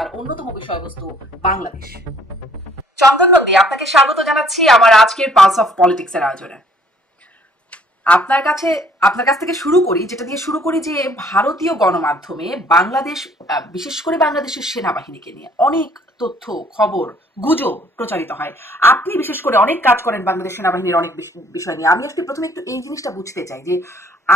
তার অন্যতম বিষয়বস্তু বাংলাদেশ। চন্দন নন্দী, আপনাকে স্বাগত জানাচ্ছি আমার আজকের পালস অফ পলিটিক্স এর আয়োজনে। আপনার কাছ থেকে শুরু করি, যেটা দিয়ে শুরু করি যে ভারতীয় গণমাধ্যমে বাংলাদেশ, বিশেষ করে বাংলাদেশের সেনাবাহিনীকে নিয়ে অনেক তথ্য, খবর, গুজব প্রচারিত হয়। আপনি বিশেষ করে অনেক কাজ করেন বাংলাদেশ সেনাবাহিনীর অনেক বিষয় নিয়ে। আমি আসলে প্রথমে একটু এই জিনিসটা বুঝতে চাই যে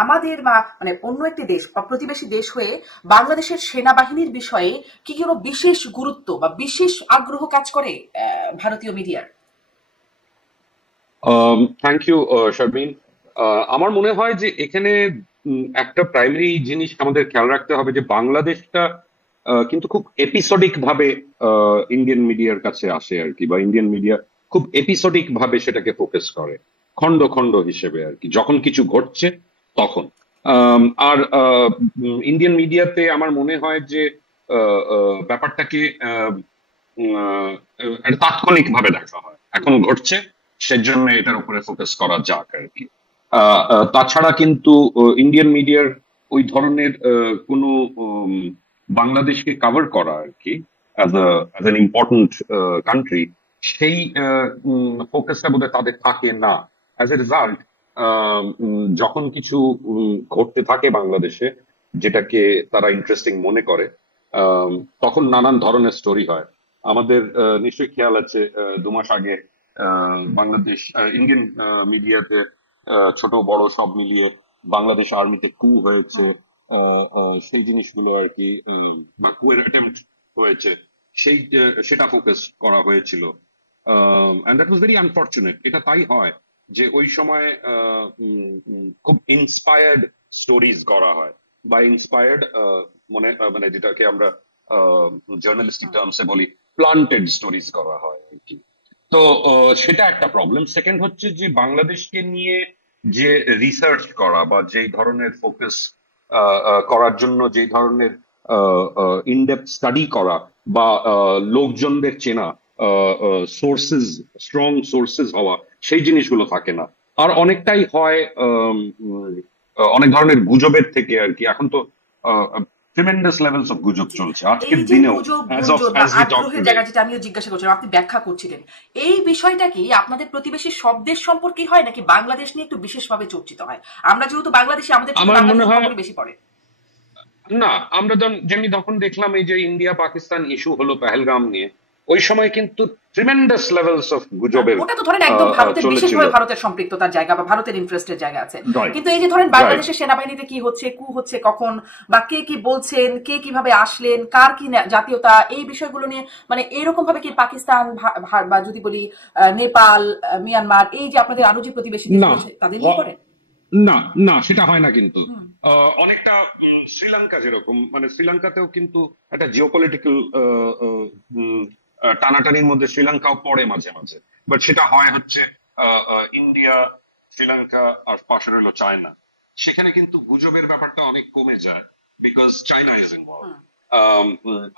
আমাদের মানে অন্য একটি দেশ বা প্রতিবেশী দেশ হয়ে বাংলাদেশের সেনাবাহিনীর বিষয়ে কি কোনো বিশেষ গুরুত্ব বা বিশেষ আগ্রহ কাজ করে ভারতীয় মিডিয়ার? Thank you Sharmin. আমার মনে হয় যে এখানে একটা প্রাইমারি জিনিস আমাদের খেয়াল রাখতে হবে যে বাংলাদেশটা কিন্তু খুব এপিসোডিক ভাবে ইন্ডিয়ান মিডিয়ার কাছে আসে আর কি, বা ইন্ডিয়ান মিডিয়া খুব এপিসোডিক ভাবে সেটাকে ফোকাস করে, খন্ড খন্ড হিসেবে আর কি, যখন কিছু ঘটছে তখন। আর ইন্ডিয়ান মিডিয়াতে আমার মনে হয় যে ব্যাপারটাকে তাৎক্ষণিক ভাবে দেখা হয়, এখন ঘটছে সেজন্য এটার উপরে ফোকাস করা যাক আর কি। তাছাড়া কিন্তু ইন্ডিয়ান মিডিয়ার ওই ধরনের কোনো বাংলাদেশকে কভার করা আর কি অ্যাজ অ্যান ইম্পর্টেন্ট কান্ট্রি, সেই ফোকাসটা বোধহয় তাদের থাকে না। অ্যাজ এ রেজাল্ট যখন কিছু ঘটতে থাকে বাংলাদেশে যেটাকে তারা ইন্টারেস্টিং মনে করে, তখন নানান ধরনের স্টোরি হয়। আমাদের নিশ্চয়ই খেয়াল আছে 2 মাস আগে বাংলাদেশ ইন্ডিয়ান মিডিয়াতে ছোট বড় সব মিলিয়ে বাংলাদেশ আর্মিতে কু হয়েছে, সেই জিনিসগুলো আর কি, বা কুয়ের অ্যাটেম্পট হয়েছে, সেটা ফোকাস করা হয়েছিল। And that was very unfortunate. এটা তাই হয় যে ওই সময় খুব ইন্সপায়ার্ড স্টোরিজ করা হয়, বা ইন্সপায়ার্ড মানে যেটাকে আমরা জার্নালিস্টিক টার্মসে বলি প্লান্টেড স্টোরিজ করা হয় আর কি। তো সেটা একটা প্রবলেম। সেকেন্ড হচ্ছে যে বাংলাদেশকে নিয়ে যে রিসার্চ করা বা যেই ধরনের ফোকাস করার জন্য যেই ধরনের ইনডেপথ স্টাডি করা বা লোকজনদের চেনা, সোর্সেস, স্ট্রং সোর্সেস হওয়া, সেই জিনিসগুলো থাকে না। আর অনেকটাই হয় অনেক ধরনের গুজবের থেকে আর কি। এখন তো ট্রিমেন্ডাস লেভেলস অফ গুজব চলছে আজকের দিনেও, আগ্রহের জায়গা যেটা আমিও জিজ্ঞাসা করছিলাম, আপনি ব্যাখ্যা করছিলেন এই বিষয়টা কি আপনাদের প্রতিবেশী সব দেশ সম্পর্কে হয় নাকি বাংলাদেশ নিয়ে একটু বিশেষভাবে চর্চিত হয়? আমরা যেহেতু বাংলাদেশি, আমাদের খবরই বেশি পড়ে। না, আমরা যেমনি তখন দেখলাম এই যে ইন্ডিয়া পাকিস্তান ইস্যু হলো পেহেলগাম নিয়ে, ওই সময় কিন্তু ট্রিমেন্ডাস লেভেলস অফ গুজবের, ওটা তো ধরেন একদম ভারতের, বিশেষভাবে ভারতের সম্পৃক্ততার জায়গা বা ভারতের ইন্টারেস্টের জায়গা আছে। কিন্তু এই যে ধরেন বাংলাদেশের সেনাবাহিনীতে কি হচ্ছে, কু হচ্ছে কখন, বা কে কি বলছেন, কে কিভাবে আসলেন, কার কি জাতীয়তা, এই বিষয়গুলো নিয়ে মানে এরকম ভাবে কি পাকিস্তান বা যদি বলি নেপাল, মিয়ানমার, এই যে আপনাদের আরো যে প্রতিবেশী তাদের নিয়ে করে? না না, সেটা হয় না। কিন্তু অনেকটা শ্রীলঙ্কা যেরকম, মানে শ্রীলঙ্কাতেও কিন্তু একটা জিওপলিটিক্যাল টানাটানির মধ্যে শ্রীলঙ্কাও পড়ে মাঝে মাঝে, বাট সেটা হয় হচ্ছে ইন্ডিয়া, শ্রীলঙ্কা আর পাশে রইল চায়না। সেখানে কিন্তু গুজবের ব্যাপারটা অনেক কমে যায় বিকজ চায়না ইজ ইনভলভ।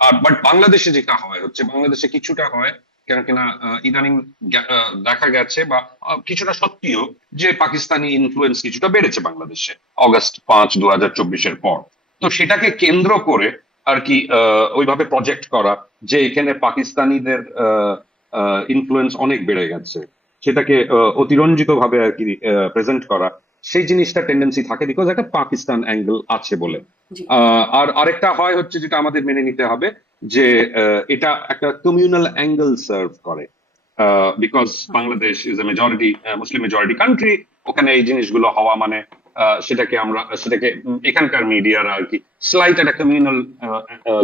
আর বাট বাংলাদেশে যেটা হয় হচ্ছে, বাংলাদেশে কিছুটা হয় কেন কিনা ইদানিং দেখা গেছে বা কিছুটা সত্যিও যে পাকিস্তানি ইনফ্লুয়েন্স কিছুটা বেড়েছে বাংলাদেশে অগস্ট 5, 2024 পর। তো সেটাকে কেন্দ্র করে আর কি ওইভাবে প্রজেক্ট করা যে এখানে পাকিস্তানিদের ইনফ্লুয়েন্স অনেক বেড়ে গেছে, সেটাকে অতিরঞ্জিত ভাবে আর কি প্রেজেন্ট করা, সেই জিনিসটা টেন্ডেন্সি থাকে বিকজ একটা পাকিস্তান অ্যাঙ্গেল আছে বলে। আর আরেকটা হয় হচ্ছে যেটা আমাদের মেনে নিতে হবে যে এটা একটা কমিউনাল অ্যাঙ্গেল সার্ভ করে, because Bangladesh is a majority Muslim majority country. ওখানে এই জিনিসগুলো হওয়া মানে সেটাকে এখানকার মিডিয়ারা আর কি স্লাইট একটা কমিউনাল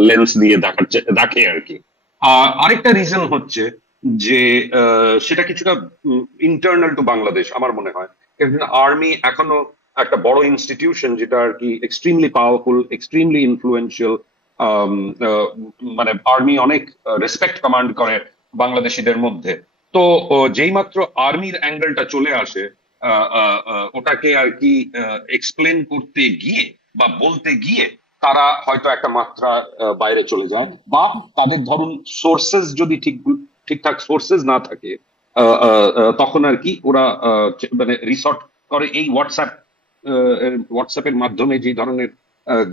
লেন্স দিয়ে দেখে আর কি। আরেকটা রিজন হচ্ছে যে সেটা কিছুটা ইন্টারনাল টু বাংলাদেশ আমার মনে হয়। আর্মি এখনো একটা বড় ইনস্টিটিউশন যেটা আর কি এক্সট্রিমলি পাওয়ারফুল, এক্সট্রিমলি ইনফ্লুয়েন্সিয়াল। মানে আর্মি অনেক রেসপেক্ট কমান্ড করে বাংলাদেশিদের মধ্যে। তো যেই মাত্র আর্মির অ্যাঙ্গেলটা চলে আসে, ওটাকে আর কি এক্সপ্লেন করতে গিয়ে বা বলতে গিয়ে তারা হয়তো একটা মাত্রা বাইরে চলে যায়, বা তাদের ধরুন সোর্সেস যদি ঠিকঠাক সোর্সেস না থাকে, তখন আর কি ওরা মানে রিসর্ট করে এই হোয়াটসঅ্যাপের মাধ্যমে যে ধরনের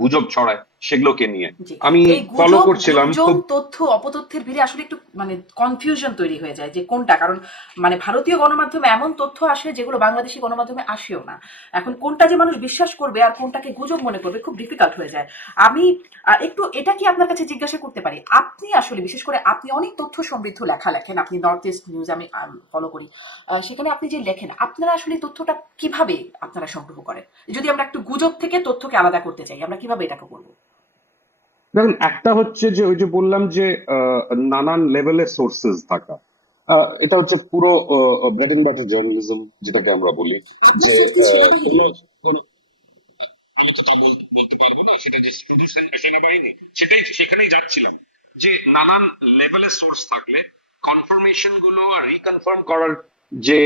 গুজব ছড়ায়, সেগুলোকে নিয়ে জি আমি এই ফলো গুজব করছিলাম গুঞ্জন খুব। তথ্য অপতথ্যের ভিড়ে আসলে একটু মানে কনফিউশন তৈরি হয়ে যায় যে কোনটা, কারণ মানে ভারতীয় গণমাধ্যমে এমন তথ্য আসে যেগুলো বাংলাদেশি গণমাধ্যমে আসেও না। এখন কোনটা যে মানুষ বিশ্বাস করবে আর কোনটাকে গুজব মনে করবে খুব ডিফিকাল্ট হয়ে যায়। আমি একটু এটা কি আপনার কাছে জিজ্ঞাসা করতে পারি, আপনি আসলে বিশেষ করে আপনি অনেক তথ্য সমৃদ্ধ লেখা লেখেন, আপনি নর্থ ইস্ট নিউজ আমি ফলো করি, সেখানে আপনি যে লেখেন আপনারা আসলে তথ্যটা কিভাবে আপনারা সংগ্রহ করেন? যদি আমরা একটু গুজব থেকে তথ্যকে আলাদা করতে চাই আমরা কিভাবে এটাকে করবো? দেখুন, একটা হচ্ছে যে ওই যে বললাম যে নানান লেভেলের সোর্সেস থাকা, এটা হচ্ছে পুরো ব্রেড এন্ড বাটার জার্নালিজম যেটাকে আমরা বলি। যে কোনো কোনো আমি তো তা বলতে পারবো না সেটা যে শুধু সেনাবাহিনী, সেখানেই যাচ্ছিলাম যে নানান লেভেলের সোর্স থাকলে কনফার্মেশন গুলো আর রিকনফার্ম করার যে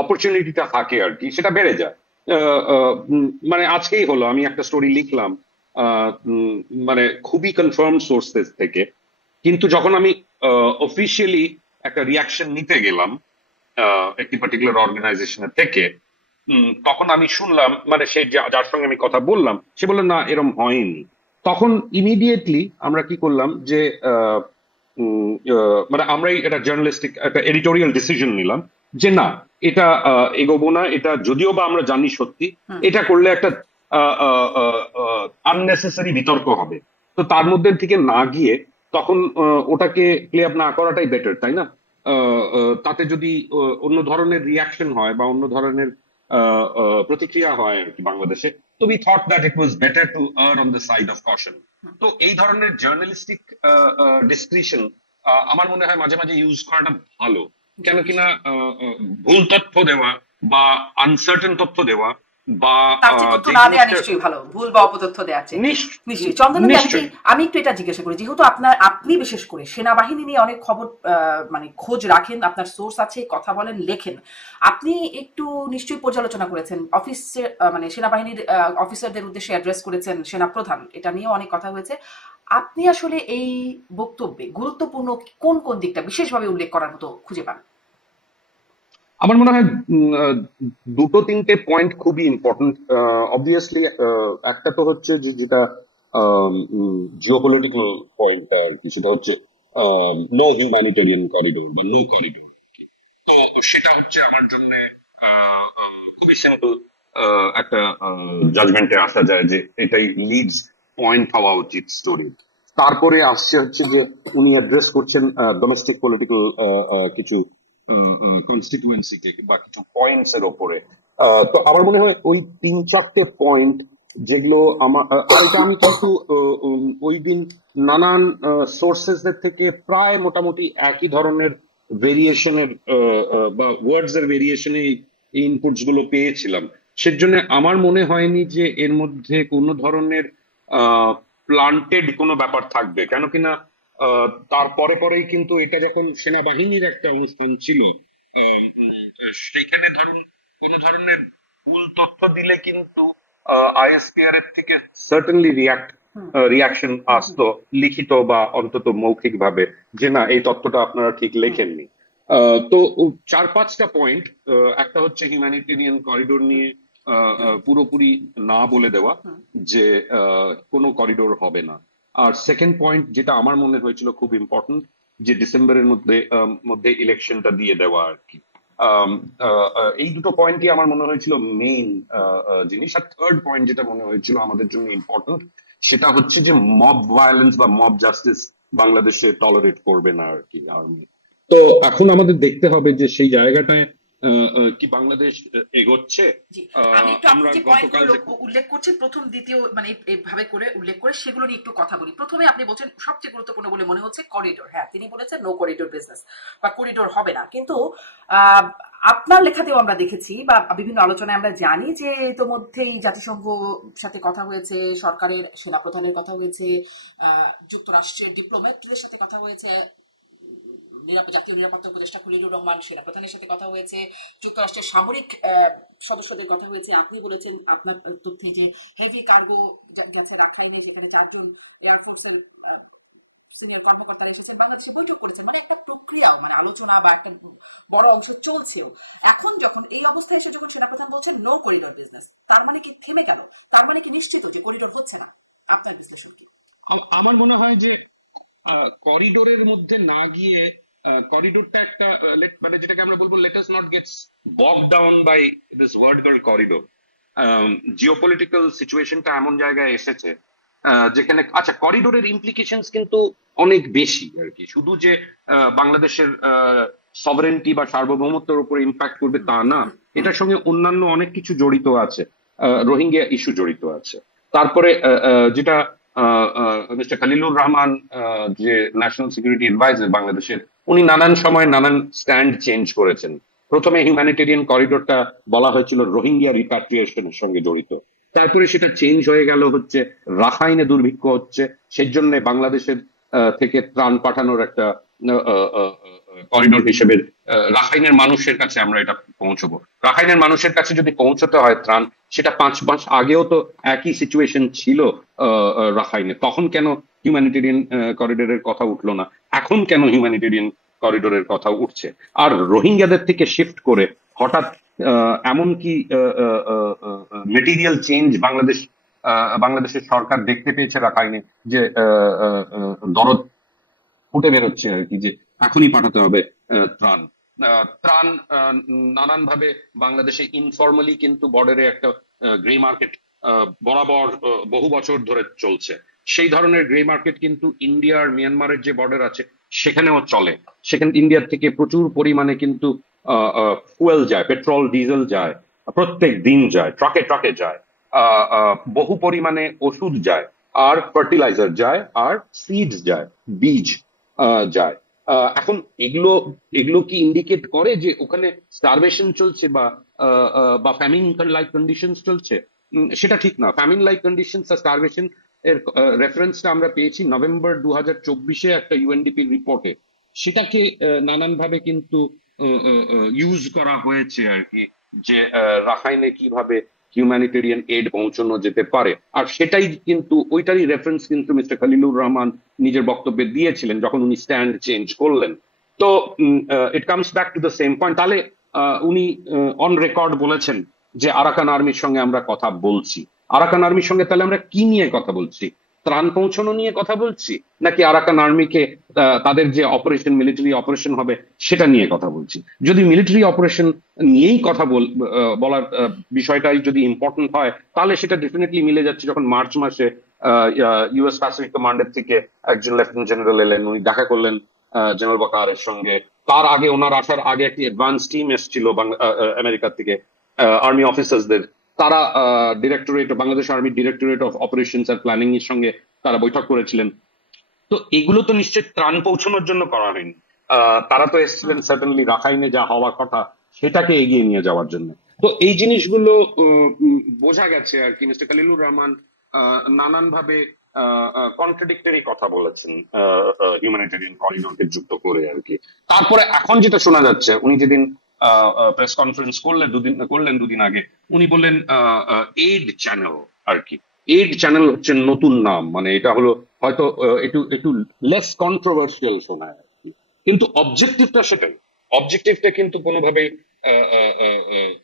অপরচুনিটিটা থাকে আর কি, সেটা বেড়ে যায়। মানে আজকেই হলো, আমি একটা স্টোরি লিখলাম মানে খুবই কনফার্ম সোর্সেস থেকে, কিন্তু যখন আমি অফিসিয়ালি একটা রিয়াকশন নিতে গেলাম একটি পার্টিকুলার অর্গানাইজেশনের থেকে, তখন আমি শুনলাম, মানে সে যার সঙ্গে আমি কথা বললাম সে বললো না এরম হয়নি। তখন ইমিডিয়েটলি আমরা কি করলাম যে মানে আমরাই এটা জার্নালিস্টিক একটা এডিটোরিয়াল ডিসিশন নিলাম যে না, এটা এগোবো না, এটা যদিও বা আমরা জানি সত্যি, হুম এটা করলে একটা আননেসেসারি বিতর্ক হবে। তো তার মধ্যে থেকে না গিয়ে তখন ওটাকে প্লে আপ না করাটাই বেটার, তাই না? তাতে যদি অন্য ধরনের রিয়াকশন হয় বা অন্য ধরনের প্রতিক্রিয়া হয় আর কি বাংলাদেশে, তো we thought that it was better to earn on the side of caution. তো এই ধরনের জার্নালিস্টিক ডিসক্রিশন আমার মনে হয় মাঝে মাঝে ইউজ করাটা ভালো। জি কেন কিনা ভুল তথ্য দেওয়া বা আনসার্টেন তথ্য দেওয়া বা তার চেয়ে তথ্য যে না দেওয়া জিনিসটা নিশ্চয়ই ভালো, ভুল বা অপতথ্য দেওয়ার চেয়ে। নিশ্চয়ই চন্দনদি, নিশ্চয়ই আমি একটু এটা জিজ্ঞাসা করি, যেহেতু আপনি বিশেষ করে সেনাবাহিনী নিয়ে অনেক খবর মানে খোঁজ রাখেন, আপনার সোর্স আছে, কথা বলেন, লেখেন, আপনি একটু নিশ্চয়ই পর্যালোচনা করেছেন অফিসে, মানে সেনাবাহিনীর অফিসারদের উদ্দেশ্যে অ্যাড্রেস করেছেন সেনাপ্রধান, এটা নিয়েও অনেক কথা হয়েছে। আপনি আসলে এই বক্তব্যে গুরুত্বপূর্ণ কোন কোন দিকটা বিশেষভাবে উল্লেখ করার মতো খুঁজে পান? আমার মনে হয় দুটো তিনটে পয়েন্ট খুবই ইম্পর্টেন্ট। অবভিয়াসলি একটা তো হচ্ছে যে যেটা জিওপলিটিক্যাল পয়েন্ট আর কি, সেটা হচ্ছে নো হিউম্যানিটেরিয়ান করিডোর বা নো করিডোর। তো সেটা হচ্ছে আমার জন্য খুবই সিম্পল একটা জাজমেন্টে আসা যায় যে এটাই লিডস পয়েন্ট হওয়া উচিত স্টোরি। তারপরে আসছে হচ্ছে যে উনি অ্যাড্রেস করছেন ডোমেস্টিক পলিটিক্যাল কিছু কনস্টিটুয়েন্সিকে বা কিছু পয়েন্টস এর ওপরে। তো আমার মনে হয় ওই তিন চারটে পয়েন্ট যেগুলো আমার আর এটা আমি কিন্তু ওই দিন নানান সোর্সেস থেকে প্রায় মোটামুটি একই ধরনের ভেরিয়েশনের বা ওয়ার্ডস এর ভেরিয়েশনে এই ইনপুটস গুলো পেয়েছিলাম। সেজন্য আমার মনে হয়নি যে এর মধ্যে কোনো ধরনের প্লান্টেড কোনো ব্যাপার থাকবে। কেন কিনা তারপরে পরেই কিন্তু এটা যখন সেনাবাহিনীর একটা অনুষ্ঠান ছিল, সেইখানে ধরুন কোনো ধরনের ভুল তথ্য দিলে কিন্তু আইএসপিআর এর থেকে সার্টেনলি হুম রিয়াকশন হুম হুম আসতো, লিখিত বা অন্তত মৌখিক ভাবে, যে না এই তথ্যটা আপনারা ঠিক হুম লেখেননি। তো চার পাঁচটা পয়েন্ট, একটা হচ্ছে হিউম্যানিটেরিয়ান করিডোর হুম নিয়ে পুরোপুরি না বলে দেওয়া হুম যে কোনো করিডোর হবে না। আর সেকেন্ড পয়েন্ট যেটা আমার মনে হয়েছিল খুব ইম্পর্টেন্ট, যে ডিসেম্বরের মধ্যে ইলেকশনটা দিয়ে দেওয়া আর কি। আম, এই দুটো পয়েন্টই আমার মনে হয়েছিল মেইন জিনিস। আর থার্ড পয়েন্ট যেটা মনে হয়েছিল আমাদের জন্য ইম্পর্টেন্ট, সেটা হচ্ছে যে মব ভায়োলেন্স বা মব জাস্টিস বাংলাদেশে টলারেট করবে না আর কি আর্মি। তো এখন আমাদের দেখতে হবে যে সেই জায়গাটায় কি বাংলাদেশ এগোচ্ছে। জি আমি একটু আপনি আমরা যে গতকাল পয়েন্টগুলো যে উল্লেখ করছেন প্রথম দ্বিতীয় মানে এইভাবে করে উল্লেখ করে সেগুলো নিয়ে একটু কথা বলি। প্রথমে আপনি বলছেন সবচেয়ে গুরুত্বপূর্ণ বলে মনে হচ্ছে করিডোর, হ্যাঁ তিনি বলেছেন নো করিডোর বিজনেস বা করিডোর হবে না, কিন্তু আহ, আপনার লেখাতেও আমরা দেখেছি বা বিভিন্ন আলোচনায় আমরা জানি যে ইতোমধ্যেই জাতিসংঘ সাথে কথা হয়েছে, সরকারের সেনাপ্রধানের কথা হয়েছে, যুক্তরাষ্ট্রের ডিপ্লোম্যাটদের সাথে কথা হয়েছে, জাতীয় নিরাপত্তা উপদেষ্টা খলিলুর রহমান সেনাপ্রধানের সাথে কথা হয়েছে, যুক্তরাষ্ট্রের সামরিক সদস্যদের কথা হয়েছে। আপনি বলেছেন আপনার তথ্যে যে হেভি কার্গো গেছে রাখাইনে, যেখানে 4 জন এয়ারফোর্সের সিনিয়র কর্মকর্তারা এসেছেন, বাংলাদেশে বৈঠক করেছেন, মানে একটা প্রক্রিয়া মানে আলোচনা বা একটা বড় অংশ চলছেও। এখন যখন এই অবস্থায় এসে যখন সেনাপ্রধান বলছেন নো করিডোর বিজনেস, তার মানে কি থেমে গেল? তার মানে কি নিশ্চিত যে করিডোর হচ্ছে না? আপনার বিশ্লেষণ কি? আমার মনে হয় যে করিডোরের মধ্যে না গিয়ে করিডোরটা একটা মানে যেটাকে আমরা বলবো let us not gets bog down by this word called corridor. Geopolitical সিচুয়েশনটা এমন জায়গায় এসেছে যেখানে আচ্ছা করিডোরের ইমপ্লিকেশনস কিন্তু অনেক বেশি আর কি, শুধু যে বাংলাদেশের সভারেন্টি বা সার্বভৌমত্বের উপর ইম্প্যাক্ট করবে তা না, এটার সঙ্গে অন্যান্য অনেক কিছু জড়িত আছে। রোহিঙ্গা ইস্যু জড়িত আছে, তারপরে যেটা মিস্টার খলিলুর রহমান যে ন্যাশনাল সিকিউরিটি অ্যাডভাইজার বাংলাদেশের, উনি নানান সময় নানান স্ট্যান্ড চেঞ্জ করেছেন। প্রথমে হিউম্যানিটেরিয়ান করিডোরটা বলা হয়েছিল রোহিঙ্গা রিপ্যাট্রিয়েশনের সঙ্গে জড়িত, তারপরে সেটা চেঞ্জ হয়ে গেল হচ্ছে রাখাইনে দুর্ভিক্ষ হচ্ছে সেই জন্য বাংলাদেশের থেকে ত্রাণ পাঠানোর একটা করিডোর হিসেবে রাখাইনের মানুষের কাছে আমরা এটা পৌঁছবো। রাখাইনের মানুষের কাছে যদি পৌঁছতে হয় ত্রাণ, সেটা 5 মাস আগেও তো একই সিচুয়েশন ছিল রাখাইনে, তখন কেন হিউম্যানিটেরিয়ান করিডোরের কথা উঠলো না, এখন কেন হিউম্যানিটেরিয়ান করিডোরের কথা উঠছে? আর রোহিঙ্গাদের থেকে শিফট করে হঠাৎ এমনকি মেটেরিয়াল চেঞ্জ বাংলাদেশের সরকার দেখতে পেয়েছে রাখাইনে, যে দরদ ফুটে বেরোচ্ছে আর কি, যে এখনই পাঠাতে হবে ত্রাণ। ত্রাণ নানান ভাবে বাংলাদেশে ইনফর্মালি কিন্তু বর্ডারে একটা গ্রে মার্কেট বরাবর বহু বছর ধরে চলছে। সেই ধরনের গ্রে মার্কেট কিন্তু ইন্ডিয়ার মিয়ানমারের যে বর্ডার আছে সেখানেও চলে। সেখানে ইন্ডিয়ার থেকে প্রচুর পরিমাণে কিন্তু ফুয়েল যায়, পেট্রোল ডিজেল যায়, প্রত্যেক দিন যায়, ট্রাকে ট্রাকে যায়, বহু পরিমাণে ওষুধ যায়, আর ফার্টিলাইজার যায়, আর সিডস যায়, বীজ যায়। এখন এগুলো এগুলো কি ইন্ডিকেট করে যে ওখানে স্টারভেশন চলছে বা ফ্যামিন লাইক কন্ডিশনস চলছে? সেটা ঠিক না। ফ্যামিন লাইক কন্ডিশনস আর স্টারভেশন এর রেফারেন্সটা আমরা পেয়েছি নভেম্বর 2024-এ একটা ইউএনডিপি রিপোর্টে। সেটাকে নানান ভাবে কিন্তু ইউজ করা হয়েছে আর কি, যে রাখাইনে কিভাবে হিউম্যানিটেরিয়ান এড পৌঁছানো যেতে পারে। আর সেটাই কিন্তু ওইটারই রেফারেন্স কিন্তু মিস্টার খলিলুর রহমান নিজের বক্তব্যে দিয়েছিলেন যখন উনি স্ট্যান্ড চেঞ্জ করলেন। তো it comes back to the same point. তাহলে উনি অন রেকর্ড বলেছেন যে আরাকান আর্মির সঙ্গে আমরা কথা বলছি। আরাকান আর্মির সঙ্গে তাহলে আমরা কি নিয়ে কথা বলছি? ত্রাণ পৌঁছানো নিয়ে কথা বলছি, নাকি আরাকান আর্মিকে তাদের যে অপারেশন, মিলিটারি অপারেশন হবে সেটা নিয়ে কথা বলছি? যদি মিলিটারি অপারেশন নিয়েই কথা বলার বিষয়টাই যদি ইম্পর্টেন্ট হয়, তাহলে সেটা ডেফিনেটলি মিলে যাচ্ছে যখন মার্চ মাসে ইউএস প্যাসিফিক কমান্ডের থেকে একজন লেফটেন্যান্ট জেনারেল এলেন, উনি দেখা করলেন জেনারেল ওয়াকারের সঙ্গে। তার আগে, ওনার আসার আগে একটি অ্যাডভান্স টিম এসেছিল আমেরিকার থেকে, আর্মি অফিসার্সদের। তারা Bangladesh army directorate of operations are planning এর সঙ্গে তারা বৈঠক করেছিলেন। তো এগুলো তো নিশ্চয়ই ত্রাণ পৌঁছানোর জন্য করা হয়নি। তারা তো এসেছিলেন সার্টেনলি রাখাইনে যা হওয়ার কথা সেটাকে এগিয়ে নিয়ে যাওয়ার জন্য। তো এই জিনিসগুলো বোঝা গেছে আর কি। মিস্টার খলিলুর রহমান নানান ভাবে কন্ট্রাডিক্টরি কথা বলেছেন হিউম্যানিটেরিয়ান করিডোরকে যুক্ত করে আর কি। তারপরে এখন যেটা শোনা যাচ্ছে, উনি যেদিন প্রেস কনফারেন্স করলেন দুদিন আগে, উনি বললেন এইড চ্যানেল আর কি। এইড চ্যানেল হচ্ছে নতুন নাম, মানে এটা হলো হয়তো একটু একটু লেস কন্ট্রোভার্সিয়াল শোনায় আর কি, কিন্তু অবজেক্টিভটা সেটাই। অবজেক্টিভটা কিন্তু কোনোভাবে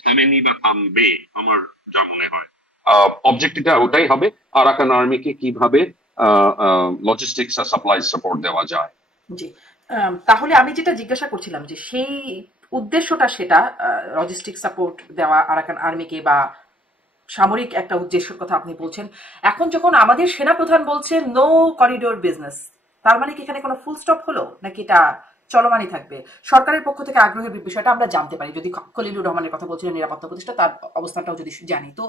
থামেনি বা থামবে আমার যা মনে হয়। অবজেক্টিভটা ওটাই হবে, আরাকান আর্মিকে কিভাবে লজিস্টিক্স আর সাপ্লাই সাপোর্ট দেওয়া যায়। জি, তাহলে আমি যেটা জিজ্ঞাসা করছিলাম যে সেই উদ্দেশ্যটা, সেটা লজিস্টিক সাপোর্ট দেওয়া আরাকান আর্মিকে বা সামরিক একটা উদ্দেশ্যের কথা আপনি বলছেন। এখন যখন আমাদের সেনাপ্রধান বলছে নো করিডোর বিজনেস, তার মানে কি এখানে কোনো ফুল স্টপ হলো, নাকি এটা চলমানই থাকবে? সরকারের পক্ষ থেকে আগ্রহের বিষয়টা আমরা জানতে পারি, যদি খলিলুর রহমানের কথা বলছিলেন নিরাপত্তা উপদেষ্টা, তার অবস্থানটাও যদি জানি। তো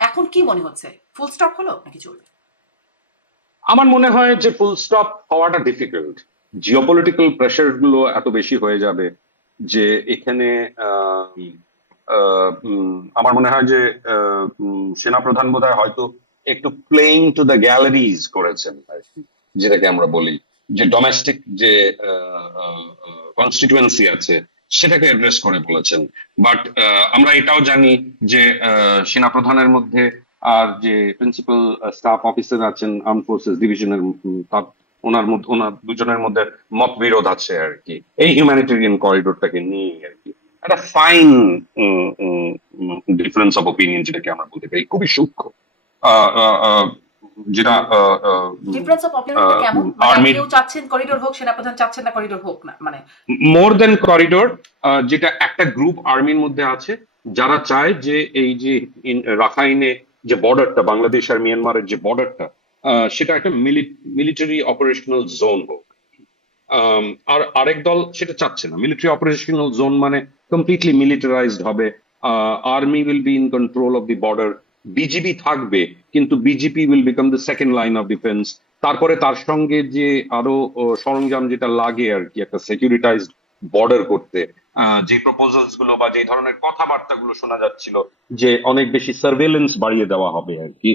এখন কি মনে হচ্ছে, ফুল স্টপ হলো নাকি চলবে? আমার মনে হয় যে ফুল স্টপ হওয়াটা ডিফিকাল্ট। জিওপলিটিক্যাল প্রেশার গুলো এত বেশি হয়ে যাবে যে এখানে আমার মনে হয় যে সেনাপ্রধান বোধহয় হয়তো একটু প্লেইং টু দ্য গ্যালারিজ করেছেন আর কি, যেটাকে আমরা বলি যে ডোমেস্টিক যে কনস্টিটুয়েন্সি আছে সেটাকে অ্যাড্রেস করে বলেছেন। বাট আমরা এটাও জানি যে সেনাপ্রধানের মধ্যে আর যে প্রিন্সিপাল স্টাফ অফিসার আছেন আর্ম ফোর্সেস ডিভিশনের, ওনার দুজনের মধ্যে মত বিরোধ আছে আর কি এই হিউম্যানিটেরিয়ান করিডোরটাকে নিয়ে আর কি। একটা ফাইন ডিফারেন্স অফ ওপিনিয়ন যেটাকে আমরা বলতে পারি, খুবই সূক্ষ্ম। যেটা ডিফারেন্স অফ অপিনিয়নটা কেমন, মানে আর্মির কেউ চাচ্ছেন করিডোর হোক, সেনাপ্রধান চাচ্ছেন না করিডোর হোক না, মানে মোর দেন করিডোর, যেটা একটা গ্রুপ আর্মির মধ্যে আছে যারা চায় যে এই যে রাখাইনে যে বর্ডারটা, বাংলাদেশ আর মিয়ানমারের যে বর্ডারটা, সেটা একটা মিলিটারি অপারেশনাল জোন হোক। আর আরেক দল সেটা চাচ্ছে না। মিলিটারি অপারেশনাল জোন মানে কমপ্লিটলি মিলিটারাইজড হবে, army will be in control of the border, BGB থাকবে কিন্তু BGP will become the second line of defence. তারপরে তার সঙ্গে যে আরো সরঞ্জাম যেটা লাগে আর কি একটা সিকিউরিটাইজড বর্ডার করতে, যে প্রপোজালস গুলো বা যে ধরনের কথাবার্তা গুলো শোনা যাচ্ছিল যে অনেক বেশি সার্ভেলেন্স বাড়িয়ে দেওয়া হবে আর কি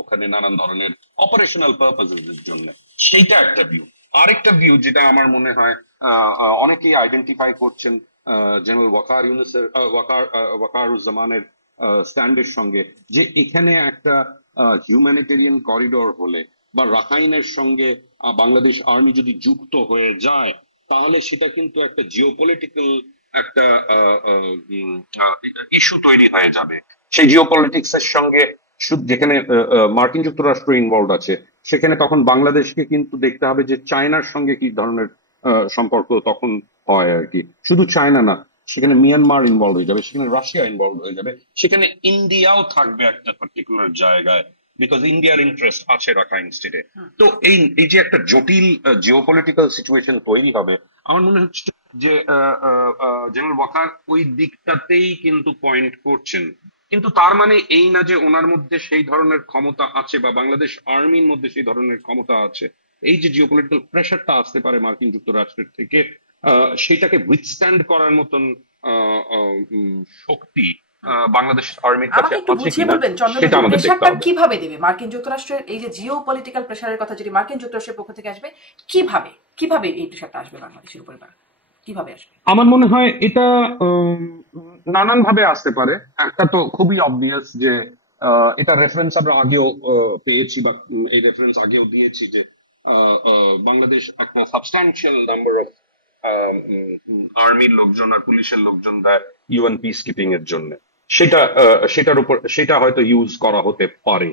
ওখানে নানান ধরনের অপারেশনাল পারপাসের জন্য, সেইটা একটা ভিউ। আরেকটা ভিউ যেটা আমার মনে হয় অনেকেই আইডেন্টিফাই করছেন জেনারেল ওয়াকারুজ্জামানের স্ট্যান্ডের সঙ্গে, যে এখানে একটা হিউম্যানিটেরিয়ান করিডোর হলে বা রাখাইনের সঙ্গে বাংলাদেশ আর্মি যদি যুক্ত হয়ে যায়, তাহলে সেটা কিন্তু একটা জিওপলিটিক্যাল একটা ইস্যু তৈরি হয়ে যাবে। সেই জিওপলিটিক্স এর সঙ্গে যেখানে মার্কিন যুক্তরাষ্ট্র ইনভলভ আছে, সেখানে তখন বাংলাদেশকে কিন্তু দেখতে হবে যে চায়নার সঙ্গে কি ধরনের সম্পর্ক তখন হয় আর কি। শুধু চায়না না, সেখানে মিয়ানমার ইনভলভ হয়ে যাবে, সেখানে রাশিয়া ইনভলভ হয়ে যাবে, সেখানে ইন্ডিয়াও থাকবে একটা পার্টিকুলার জায়গায়, বিকজ ইন্ডিয়ার ইন্টারেস্ট আছে রাখাইন স্টেটে। তো এই এই যে একটা জটিল জিওপলিটিক্যাল সিচুয়েশন তৈরি হবে, আমার মনে হচ্ছে যে জেনারেল ওয়াকার ওই দিকটাতেই কিন্তু পয়েন্ট করছেন। কিন্তু তার মানে এই না যে ওনার মধ্যে সেই ধরনের ক্ষমতা আছে বা বাংলাদেশ আর্মির মধ্যে সেই ধরনের ক্ষমতা আছে। এই যে জিওপলিটিক্যাল প্রেশারটা আসতে পারে মার্কিন যুক্তরাষ্ট্রের থেকে, সেটাকে উইথস্ট্যান্ড করার মতন শক্তি বাংলাদেশ আর্মির কাছে আমাকে একটু আছে বুঝিয়ে কিনা বলবেন চন্দ্র, সেটা আমাদের দেখতে প্রেশারটা হবে। কিভাবে দেবে মার্কিন যুক্তরাষ্ট্রের এই যে জিও পলিটিক্যাল প্রেশারের কথা যদি মার্কিন যুক্তরাষ্ট্রের পক্ষ থেকে আসবে, কিভাবে কিভাবে এই প্রেশারটা আসবে বাংলাদেশের উপরে, কিভাবে আসবে? আমার মনে হয় এটা নানান ভাবে আসতে পারে। একটা তো খুবই অবভিয়াস যে এটা রেফারেন্স আমরা আগেও পেয়েছি বা এই রেফারেন্স আগেও দিয়েছি যে বাংলাদেশ একটা সাবস্ট্যান্সিয়াল নাম্বার অফ আর্মির লোকজন আর পুলিশের লোকজন দেয় ইউএন পিস কিপিং এর জন্য। সেটার উপর সেটা হয়তো ইউজ করা হতে পারে।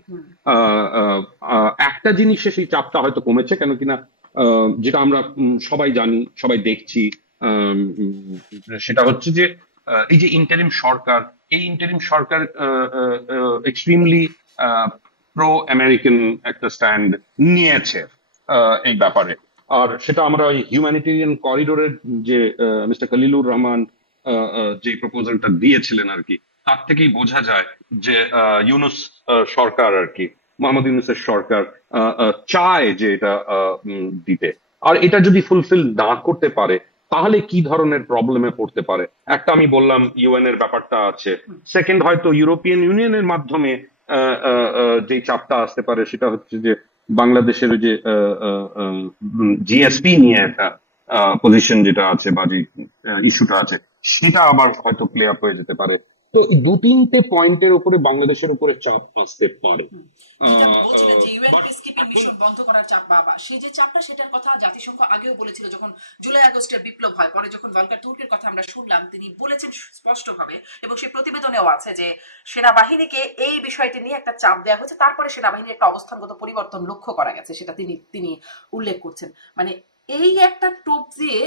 একটা জিনিসে সেই চাপটা হয়তো কমেছে, কেন কিনা যেটা আমরা সবাই জানি, সবাই দেখছি, সেটা হচ্ছে যে এই যে ইন্টারিম সরকার, এই ইন্টারিম সরকার এক্সট্রিমলি প্রো আমেরিকান একটা স্ট্যান্ড নিয়েছে এই ব্যাপারে। আর সেটা আমরা ওই হিউম্যানিটেরিয়ান করিডোরের যে মিস্টার খলিলুর রহমান যে প্রপোজালটা দিয়েছিলেন আর কি, তার থেকেই বোঝা যায় যে ইউনুস সরকার আর কি, মোহাম্মদ ইউনুসের সরকার চায় যে এটা দিতে। আর এটা যদি ফুলফিল না করতে পারে তাহলে কি ধরনের প্রবলেমে পড়তে পারে। একটা আমি বললাম ইউএন এর ব্যাপারটা আছে, সেকেন্ড হয়তো ইউরোপিয়ান ইউনিয়নের মাধ্যমে যে চাপটা আসতে পারে সেটা হচ্ছে যে বাংলাদেশের ওই যে জিএসপি নিয়ে একটা পজিশন যেটা আছে বা যে ইস্যুটা আছে, সেটা আবার হয়তো প্লে আপ হয়ে যেতে পারে। তো এই দু তিনটে পয়েন্টের উপরে বাংলাদেশের উপরে চাপ আসতে পারে। যেটা বলছিলেন যে ইউএন বাট পিসকিপিং মিশন বন্ধ করার চাপ বা সেই যে চাপটা, সেটার কথা জাতিসংঘ আগেও বলেছিল যখন জুলাই আগস্টের বিপ্লব হয়। পরে যখন ভলকার তুর্কের কথা আমরা শুনলাম, তিনি বলেছেন স্পষ্টভাবে, এবং সেই প্রতিবেদনেও আছে যে সেনাবাহিনীকে এই বিষয়টি নিয়ে একটা চাপ দেওয়া হয়েছে, তারপরে সেনাবাহিনীর একটা অবস্থানগত পরিবর্তন লক্ষ্য করা গেছে, সেটা তিনি উল্লেখ করছেন। মানে এই একটা টোপ দিয়ে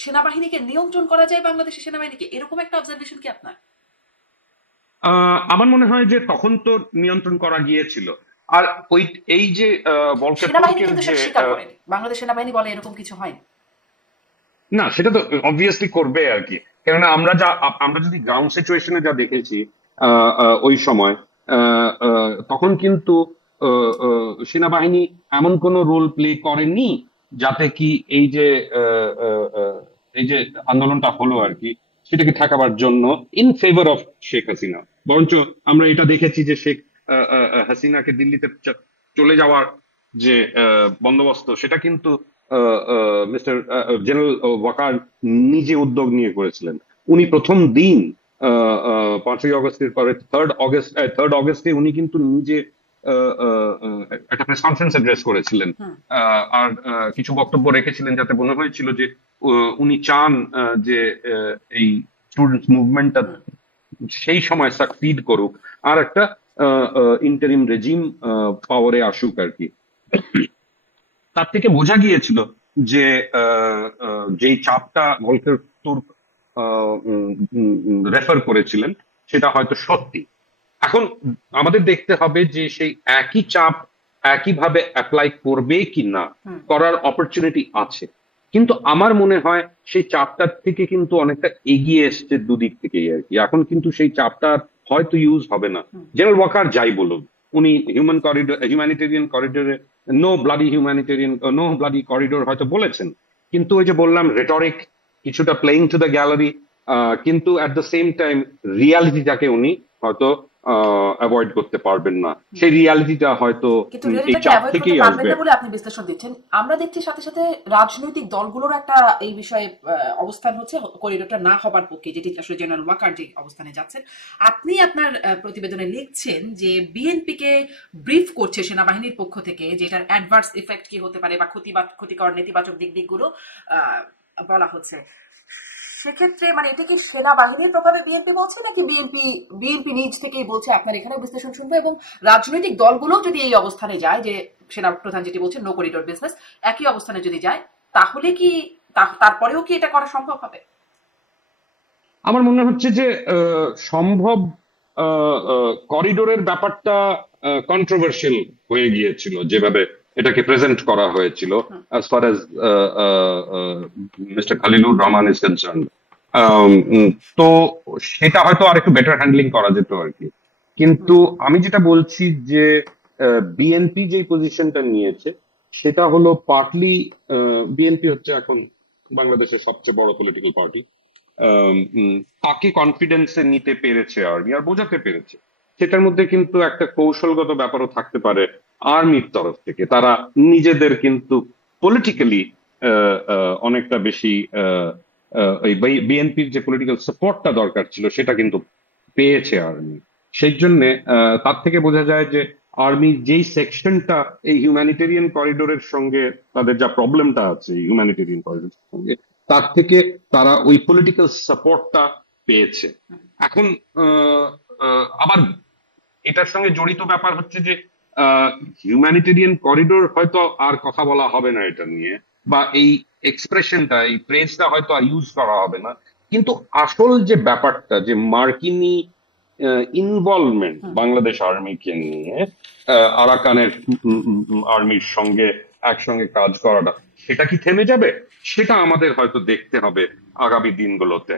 সেনাবাহিনীকে নিয়ন্ত্রণ করা যায়, বাংলাদেশের সেনাবাহিনীকে, এরকম একটা অবজারভেশন কি আপনার? আমার মনে হয় যে তখন তো নিয়ন্ত্রণ করা গিয়েছিল। আর ওই এই যে বলকে সেনাবাহিনী তুর্কের কিন্তু যে সেটা স্বীকার করেনি, বাংলাদেশ সেনাবাহিনী বলে এরকম কিছু হয়নি। না, সেটা তো অবভিয়াসলি করবে আর কি, কেননা আমরা যদি গ্রাউন্ড সিচুয়েশনে যা দেখেছি ওই সময়, তখন কিন্তু সেনাবাহিনী এমন কোনো রোল প্লে করেনি যাতে কি এই যে এই যে আন্দোলনটা হলো আর কি, সেটাকে ঠেকাবার জন্য in favour of Sheikh Hasina. বরঞ্চ আমরা এটা দেখেছি যে শেখ হাসিনাকে দিল্লিতে চলে যাওয়ার যে বন্দোবস্ত, সেটা কিন্তু মিস্টার জেনারেল ওয়াকার নিজে উদ্যোগ নিয়ে করেছিলেন। উনি প্রথম দিন 5ই অগস্টের পরে 3rd অগস্টে উনি কিন্তু নিজে একটা প্রেস কনফারেন্স অ্যাড্রেস করেছিলেন, আর কিছু বক্তব্য রেখেছিলেন, যাতে মনে হয়েছিল যে উনি চান যে এই স্টুডেন্টস মুভমেন্টটা সেই সময় সাকসিড করুক আর একটা ইন্টারিম রেজিম পাওয়ারে আসুক আর কি। তার থেকে বোঝা গিয়েছিল যে যেই চাপটা ভলকের তুর্ক রেফার করেছিলেন সেটা হয়তো সত্যি। এখন আমাদের দেখতে হবে যে সেই একই চাপ একইভাবে অ্যাপ্লাই করবে কি না, করার অপরচুনিটি আছে, কিন্তু আমার মনে হয় সেই চাপটার থেকে কিন্তু অনেকটা এগিয়ে এসছে দুদিক থেকেই আর কি। এখন কিন্তু সেই চাপটা হয়তো ইউজ হবে না। জেনারেল ওয়াকার যাই বলুন, উনি হিউম্যানিটেরিয়ান করিডোরে নো ব্লাডি করিডোর হয়তো বলেছেন, কিন্তু ওই যে বললাম রেটরিক, কিছুটা প্লেইং টু দ্য গ্যালারি, কিন্তু অ্যাট দ্য সেম টাইম রিয়ালিটিটাকে উনি হয়তো অ্যাভয়েড করতে পারবেন না। সেই রিয়ালিটিটা হয়তো কিন্তু এই রিয়েলিটিকে চাপ অ্যাভয়েড করতে থেকেই পারবেন আসবে। না বলে আপনি বিশ্লেষণ দিচ্ছেন। আমরা দেখছি সাথে সাথে রাজনৈতিক দলগুলোর একটা এই বিষয়ে অবস্থান হচ্ছে করিডোরটা না হবার পক্ষে, যেটি আসলে জেনারেল ওয়াকার যে অবস্থানে যাচ্ছেন। আপনি আপনার প্রতিবেদনে লিখছেন যে বিএনপি কে ব্রিফ করছে সেনাবাহিনীর পক্ষ থেকে, যেটার অ্যাডভার্স ইফেক্ট কি হতে পারে বা ক্ষতিকর নেতিবাচক দিকগুলো বলা হচ্ছে। সেক্ষেত্রে মানে এটা কি সেনাবাহিনীর প্রভাবে বিএনপি বলছে, নাকি বিএনপি নিজ থেকেই বলছে? আপনার এখানে বিশ্লেষণ শুনবো। এবং রাজনৈতিক দলগুলো যদি এই অবস্থানে যায় যে সেনা প্রধান যেটি বলছেন নো করিডোর বিজনেস, একই অবস্থানে যদি যায়, তাহলে কি তারপরেও কি এটা করা সম্ভব হবে? আমার মনে হচ্ছে যে সম্ভব। করিডোরের ব্যাপারটা কন্ট্রোভার্সিয়াল হয়ে গিয়েছিল যেভাবে এটাকে প্রেজেন্ট করা হয়েছিল, as far as mister Khalilur Rahman is concern. তো সেটা হয়তো আর একটু বেটার হ্যান্ডলিং করা যেত আর কি। কিন্তু আমি যেটা বলছি যে বিএনপি যে পজিশনটা নিয়েছে সেটা হলো পার্টলি, বিএনপি হচ্ছে এখন বাংলাদেশের সবচেয়ে বড় পলিটিক্যাল পার্টি। তাকে কনফিডেন্সে নিতে পেরেছে আর্মি আর বোঝাতে পেরেছে। সেটার মধ্যে কিন্তু একটা কৌশলগত ব্যাপারও থাকতে পারে আর্মির তরফ থেকে। তারা নিজেদের কিন্তু পলিটিক্যালি অনেকটা বেশি ওই বিএনপির যে পলিটিক্যাল সাপোর্টটা দরকার ছিল সেটা কিন্তু পেয়েছে আর্মি। সেই জন্য তার থেকে বোঝা যায় যে আর্মির যেই সেকশনটা এই হিউম্যানিটেরিয়ান করিডোরের সঙ্গে তাদের যা প্রবলেমটা আছে হিউম্যানিটেরিয়ান করিডোরের সঙ্গে, তার থেকে তারা ওই পলিটিক্যাল সাপোর্টটা পেয়েছে। এখন আবার এটার সঙ্গে জড়িত ব্যাপার হচ্ছে যে হিউম্যানিটেরিয়ান করিডোর হয়তো আর কথা বলা হবে না এটা নিয়ে, বা এই এক্সপ্রেশনটা, এই ফ্রেজটা হয়তো আর ইউজ করা হবে না। কিন্তু আসল যে ব্যাপারটা, যে মার্কিনী ইনভলভমেন্ট বাংলাদেশ আর্মিকে নিয়ে, আরাকানের আর্মির সঙ্গে একসঙ্গে কাজ করাটা, সেটা কি থেমে যাবে? সেটা আমাদের হয়তো দেখতে হবে আগামী দিনগুলোতে।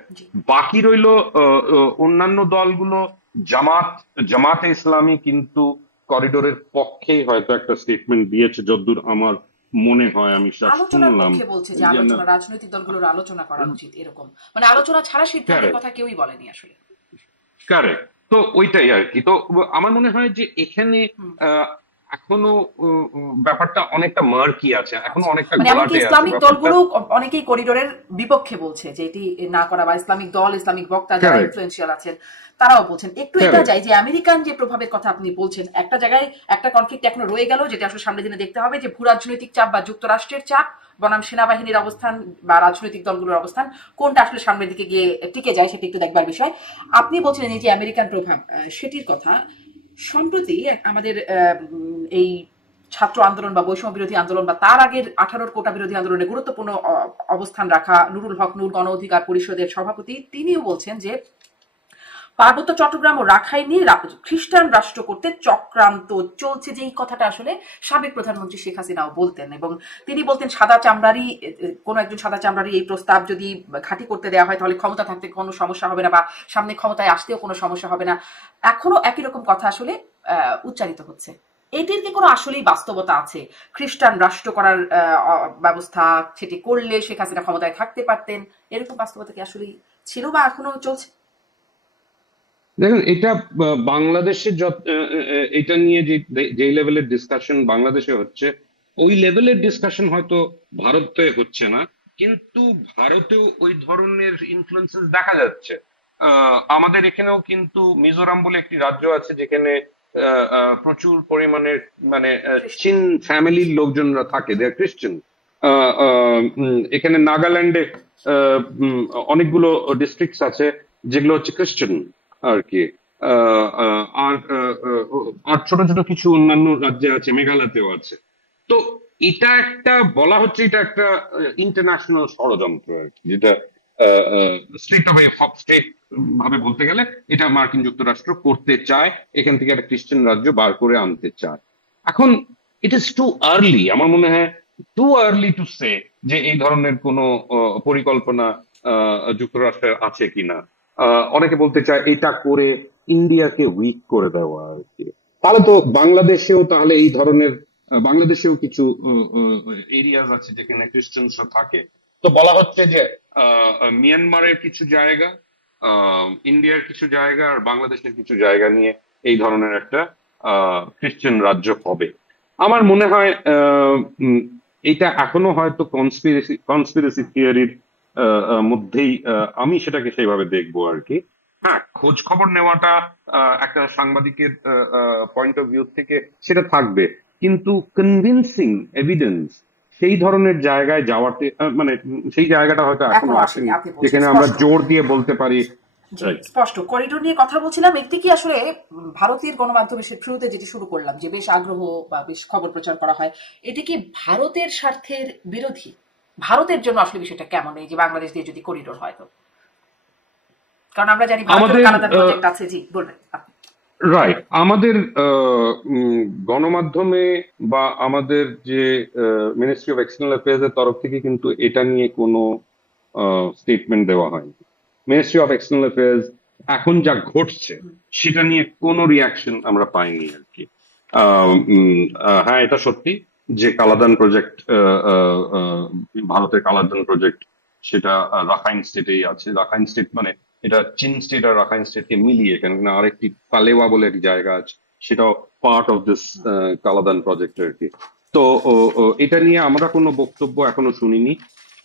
বাকি রইল অন্যান্য দলগুলো। জামাতে ইসলামী কিন্তু করিডোরের পক্ষেই হয়তো একটা স্টেটমেন্ট দিয়েছে যদ্দূর আমার মনে হয়, আমি আলোচনার শুনলাম। পক্ষে বলছে যে আলোচনা, রাজনৈতিক দলগুলোর আলোচনা করা উচিত, এরকম মানে আলোচনা ছাড়া সিদ্ধান্তের কথা কেউই বলেনি আসলে। কারেক্ট। তো ওইটাই আর কি। তো আমার মনে হয় যে এখানে এখনো ব্যাপারটা অনেকটা মার্কি আছে, এখনো অনেকটা মানে এমনকি ঘোলাটে আছে ইসলামিক ব্যাপারটা। দলগুলো অনেকেই করিডোরের বিপক্ষে বলছে যে এটি না করা, বা ইসলামিক দল, ইসলামিক বক্তা যারা ইনফ্লুয়েন্সিয়াল আছেন তারাও বলছেন। একটু এটা যায় যে আমেরিকান যে প্রভাবের কথা আপনি বলছেন, একটা জায়গায় একটা কনফ্লিক্ট এখনো রয়ে গেল, যেটা আসলে সামনের দিনে দেখতে হবে যে ভূ রাজনৈতিক চাপ বা যুক্তরাষ্ট্রের চাপ বনাম সেনাবাহিনীর অবস্থান বা রাজনৈতিক দলগুলোর অবস্থান, কোনটা আসলে সামনের দিকে গিয়ে টিকে যায় সেটা একটু দেখবার বিষয়। আপনি বলছিলেন এই যে আমেরিকান প্রভাব, সেটির কথা। সম্প্রতি আমাদের এই ছাত্র আন্দোলন বা বৈষম্য বিরোধী আন্দোলন বা তার আগের 18 কোটা বিরোধী আন্দোলনে গুরুত্বপূর্ণ অবস্থান রাখা নুরুল হক নূর, গণ অধিকার পরিষদের সভাপতি, তিনিও বলছেন যে পার্বত্য চট্টগ্রাম ও রাখাইন নিয়ে খ্রিস্টান রাষ্ট্র করতে চক্রান্ত চলছে। যে এই কথাটা আসলে সাবেক প্রধানমন্ত্রী শেখ হাসিনাও বলতেন, এবং তিনি বলতেন কোন একজন সাদা চামড়ারই এই প্রস্তাব যদি ঘাঁটি করতে দেওয়া হয় তাহলে ক্ষমতা থাকতে কোনো সমস্যা হবে না, বা সামনে ক্ষমতায় আসতেও কোনো সমস্যা হবে না। এখনো একই রকম কথা আসলে উচ্চারিত হচ্ছে। এটির কি কোনো আসলেই বাস্তবতা আছে? খ্রিস্টান রাষ্ট্র করার ব্যবস্থা, সেটি করলে শেখ হাসিনা ক্ষমতায় থাকতে পারতেন, এরকম বাস্তবতা কি আসলেই ছিল বা এখনো চলছে? দেখুন, এটা বাংলাদেশে এটা নিয়ে যে লেভেলের ডিসকাশন বাংলাদেশে হচ্ছে, ওই লেভেলের ডিসকাশন হয়তো ভারতে হচ্ছে না, কিন্তু ভারতেও ওই ধরনের ইনফ্লুয়েন্সেস দেখা যাচ্ছে। আমাদের এখানেও কিন্তু মিজোরাম বলে একটি রাজ্য আছে যেখানে প্রচুর পরিমাণে মানে চীন ফ্যামিলির লোকজনরা থাকে, দে আর খ্রিস্টান। এখানে নাগাল্যান্ডে অনেকগুলো ডিস্ট্রিক্টস আছে যেগুলো হচ্ছে খ্রিস্টান আর কি। আর আর ছোট ছোট কিছু অন্যান্য রাজ্যে আছে, মেঘালয়তেও আছে। তো এটা একটা বলা হচ্ছে এটা একটা ইন্টারন্যাশনাল ষড়যন্ত্র আর কি, যেটা স্ট্রেট ভাবে বলতে গেলে এটা মার্কিন যুক্তরাষ্ট্র করতে চায়, এখান থেকে একটা খ্রিস্টান রাজ্য বার করে আনতে চায়। এখন ইট ইজ টু আর্লি, আমার মনে হয় টু আর্লি টু সে যে এই ধরনের কোনো পরিকল্পনা যুক্তরাষ্ট্রের আছে কিনা। অনেকে বলতে চায় এটা করে ইন্ডিয়াকে উইক করে দেওয়া আর কি। তাহলে তো বাংলাদেশেও তাহলে এই ধরনের বাংলাদেশেও কিছু এরিয়াজ আছে যেখানে খ্রিস্টানসরা থাকে। তো বলা হচ্ছে যে মিয়ানমারের কিছু জায়গা, ইন্ডিয়ার কিছু জায়গা আর বাংলাদেশের কিছু জায়গা নিয়ে এই ধরনের একটা খ্রিস্টান রাজ্য হবে। আমার মনে হয় এটা এখনো হয়তো কনস্পিরেসি থিওরির মধ্যেই, আমি সেটাকে সেইভাবে দেখবো আর কি। হ্যাঁ, খোঁজ খবর নেওয়াটা একটা সাংবাদিকের পয়েন্ট অফ ভিউ থেকে সেটা থাকবে, কিন্তু কনভিনসিং এভিডেন্স সেই ধরনের জায়গায় যাওয়াতে মানে সেই জায়গাটা হয়তো এখনো এখনো আসেনি, আসেনি আপনি বলছেন যেখানে আমরা স্পষ্ট। জোর দিয়ে বলতে পারি। জি, রাইট। স্পষ্ট করিডোর নিয়ে কথা বলছিলাম। একটি কি আসলে ভারতীয় গণমাধ্যমে শুরুতে যেটি শুরু করলাম যে বেশ আগ্রহ বা বেশ খবর প্রচার করা হয়, এটি কি ভারতের স্বার্থের বিরোধী? ভারতের জন্য আসলে বিষয়টা কেমন এই যে বাংলাদেশ দিয়ে যদি করিডোর হয়? তো কারণ আমরা জানি ভারতের আমাদের কানাডার প্রজেক্ট আছে। জি, বলবেন আপনি। রাইট, আমাদের গণমাধ্যমে বা আমাদের যে মিনিস্ট্রি অফ এক্সটার্নাল অ্যাফেয়ার্স এর তরফ থেকে কিন্তু এটা নিয়ে কোনো স্টেটমেন্ট দেওয়া হয়নি। মিনিস্ট্রি অফ এক্সটার্নাল অ্যাফেয়ার্স এখন যা ঘটছে সেটা নিয়ে কোনো রিয়াকশন আমরা পাইনি আর কি। হ্যাঁ, এটা সত্যি যে কালাদান প্রজেক্ট, ভারতের কালাদান প্রজেক্ট, সেটা রাখাইন স্টেটেই আছে। রাখাইন স্টেট মানে এটা চীন স্টেট আর রাখাইন স্টেটকে মিলিয়ে, কেন না আরেকটি কালেওয়া বলে একটি জায়গা আছে, সেটাও part of this Kaladan project আর কি। তো এটা নিয়ে আমরা কোনো বক্তব্য এখনো শুনিনি।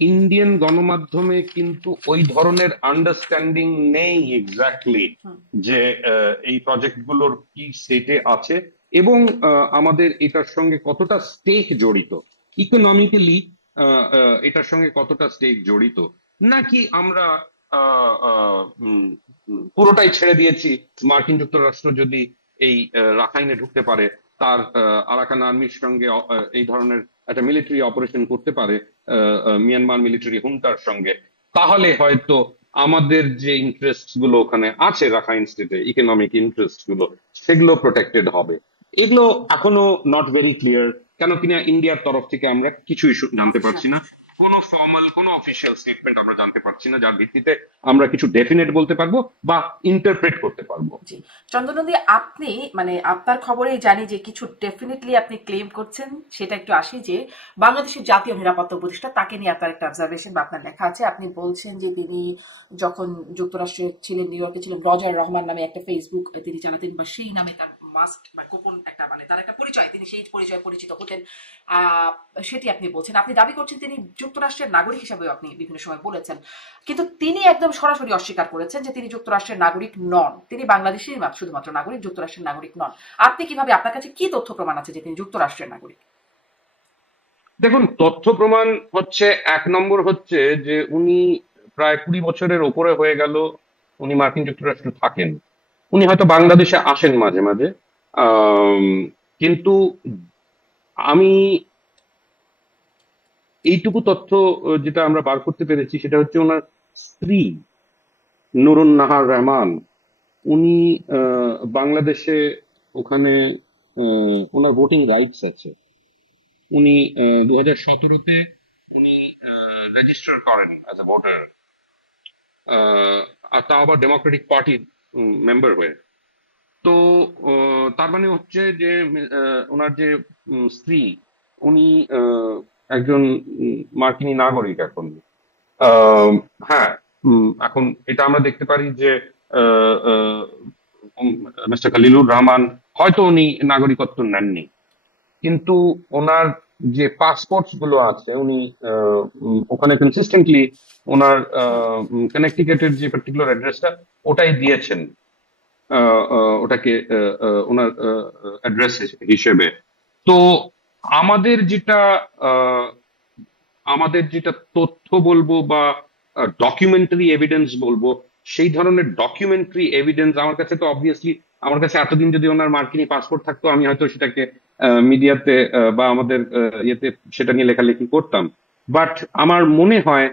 ইন্ডিয়ান গণমাধ্যমে কিন্তু ওই ধরনের আন্ডারস্ট্যান্ডিং নেই এক্স্যাক্টলি যে এই প্রজেক্ট গুলোর কি স্টেটে আছে এবং আমাদের এটার সঙ্গে কতটা স্টেক জড়িত, ইকোনমিক্যালি এটার সঙ্গে কতটা স্টেক জড়িত, নাকি আমরা পুরোটাই ছেড়ে দিয়েছি। মার্কিন যুক্তরাষ্ট্র যদি এই রাখাইনে ঢুকতে পারে, তার আরাকান আর্মির সঙ্গে এই ধরনের একটা মিলিটারি অপারেশন করতে পারে মিয়ানমার মিলিটারি হুন্টার সঙ্গে, তাহলে হয়তো আমাদের যে ইন্টারেস্ট গুলো ওখানে আছে রাখাইন স্টেটে, ইকোনমিক ইন্টারেস্ট গুলো, সেগুলো প্রোটেক্টেড হবে। এগুলো এখনো নট ভেরি ক্লিয়ার, কেন কিনা ইন্ডিয়ার তরফ থেকে আমরা কিছুই জানতে পারছি না। কোনো ফর্মাল কোনো অফিসিয়াল স্টেটমেন্ট আমরা জানতে পারছি না যার ভিত্তিতে আমরা কিছু ডেফিনেট বলতে পারবো বা ইন্টারপ্রেট করতে পারবো। জি, চন্দ্রনন্দী, আপনি মানে আপনার খবরেই জানি যে কিছু ডেফিনেটলি আপনি ক্লেম করছেন। সেটা একটু আসি যে বাংলাদেশের জাতীয় নিরাপত্তা উপদেষ্টা, তাকে নিয়ে আপনার একটা অবজারভেশন বা আপনার লেখা আছে। আপনি বলছেন যে তিনি যখন যুক্তরাষ্ট্রে ছিলেন, নিউ ইয়র্কে ছিলেন, রজার রহমান নামে একটা ফেসবুক তিনি চালাতেন, বা সেই নামে তার মাস্ট বা গোপন একটা মানে তার একটা পরিচয়, তিনি সেই পরিচয়ে পরিচিত হতেন। সেটি আপনি বলছেন। আপনি দাবি করছেন তিনি যুক্তরাষ্ট্রের নাগরিক হিসাবেও আপনি বিভিন্ন সময় বলেছেন, কিন্তু তিনি একদম সরাসরি অস্বীকার করেছেন যে তিনি যুক্তরাষ্ট্রের নাগরিক নন। তিনি বাংলাদেশের শুধুমাত্র নাগরিক, যুক্তরাষ্ট্রের নাগরিক নন। আপনি কিভাবে, আপনার কাছে কি তথ্য প্রমাণ আছে যে তিনি যুক্তরাষ্ট্রের নাগরিক? দেখুন, তথ্য প্রমাণ হচ্ছে, এক নম্বর হচ্ছে যে উনি প্রায় 20 বছরের ওপরে হয়ে গেল উনি মার্কিন যুক্তরাষ্ট্রে থাকেন। উনি হয়তো বাংলাদেশে আসেন মাঝে মাঝে, আম, কিন্তু আমি এইটুকু তথ্য যেটা আমরা বার করতে পেরেছি সেটা হচ্ছে ওনার স্ত্রী নুরুন নাহার রহমান, উনি বাংলাদেশে ওখানে ওনার ভোটিং রাইটস আছে। উনি 2017-তে উনি রেজিস্টার করেন অ্যাজ এ ভোটার, আর তাও আবার ডেমোক্রেটিক পার্টির মেম্বার হয়ে। তো তার মানে হচ্ছে যে ওনার যে স্ত্রী, উনি একজন মার্কিনী নাগরিক এখন। হ্যাঁ, এখন এটা আমরা দেখতে পারি যে মিস্টার খলিলুর রহমান হয়তো উনি নাগরিকত্ব নেননি, কিন্তু ওনার যে পাসপোর্টস গুলো আছে উনি ওখানে কনসিস্টেন্টলি ওনার কানেক্টিকেটের যে পার্টিকুলার অ্যাড্রেসটা ওটাই দিয়েছেন, ওটাকে ওনার অ্যাড্রেস হিসেবে। তো আমাদের যেটা আহ, আমাদের যেটা তথ্য বলবো বা ডকুমেন্টারি এভিডেন্স বলবো, সেই ধরনের ডকুমেন্টারি এভিডেন্স আমার কাছে তো অবভিয়াসলি, আমার কাছে এতদিন যদি ওনার মার্কিনী পাসপোর্ট থাকতো আমি হয়তো সেটাকে মিডিয়াতে বা আমাদের ইয়েতে সেটা নিয়ে লেখালেখি করতাম। বাট আমার মনে হয়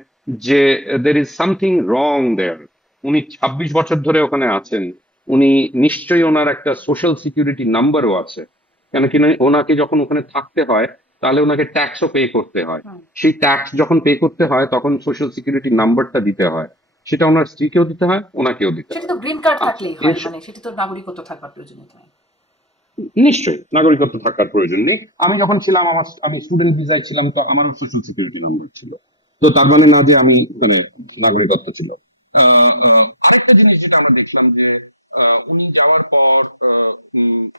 যে দের ইজ সামথিং রং দেয়ার। উনি 26 বছর ধরে ওখানে আছেন, উনি নিশ্চয়ই ওনার একটা সোশ্যাল সিকিউরিটি নাম্বারও আছে। কেন কি না, ওনাকে যখন ওখানে থাকতে হয় তাহলে ওনাকে ট্যাক্সও পে করতে হয়। হুম। সেই ট্যাক্স যখন পে করতে হয় তখন সোশ্যাল সিকিউরিটি নাম্বারটা দিতে হয়, সেটা ওনার স্ত্রীকেও দিতে হয়, ওনাকেও দিতে সেটা হয়। তো গ্রিন কার্ড আচ্ছা, থাকলেই হয়, এর মানে সেটা তো নাগরিকত্ব থাকবার প্রয়োজনীয়তা নেই। নিশ্চয়ই নাগরিকত্ব থাকার প্রয়োজন নেই। আমি যখন ছিলাম, আমি স্টুডেন্ট ভিসায় ছিলাম, তো আমারও সোশ্যাল সিকিউরিটি নাম্বার ছিল। তো তার মানে না যে আমি মানে নাগরিকত্ব ছিল। আরেকটা জিনিস যেটা আমরা দেখলাম যে উনি যাওয়ার পর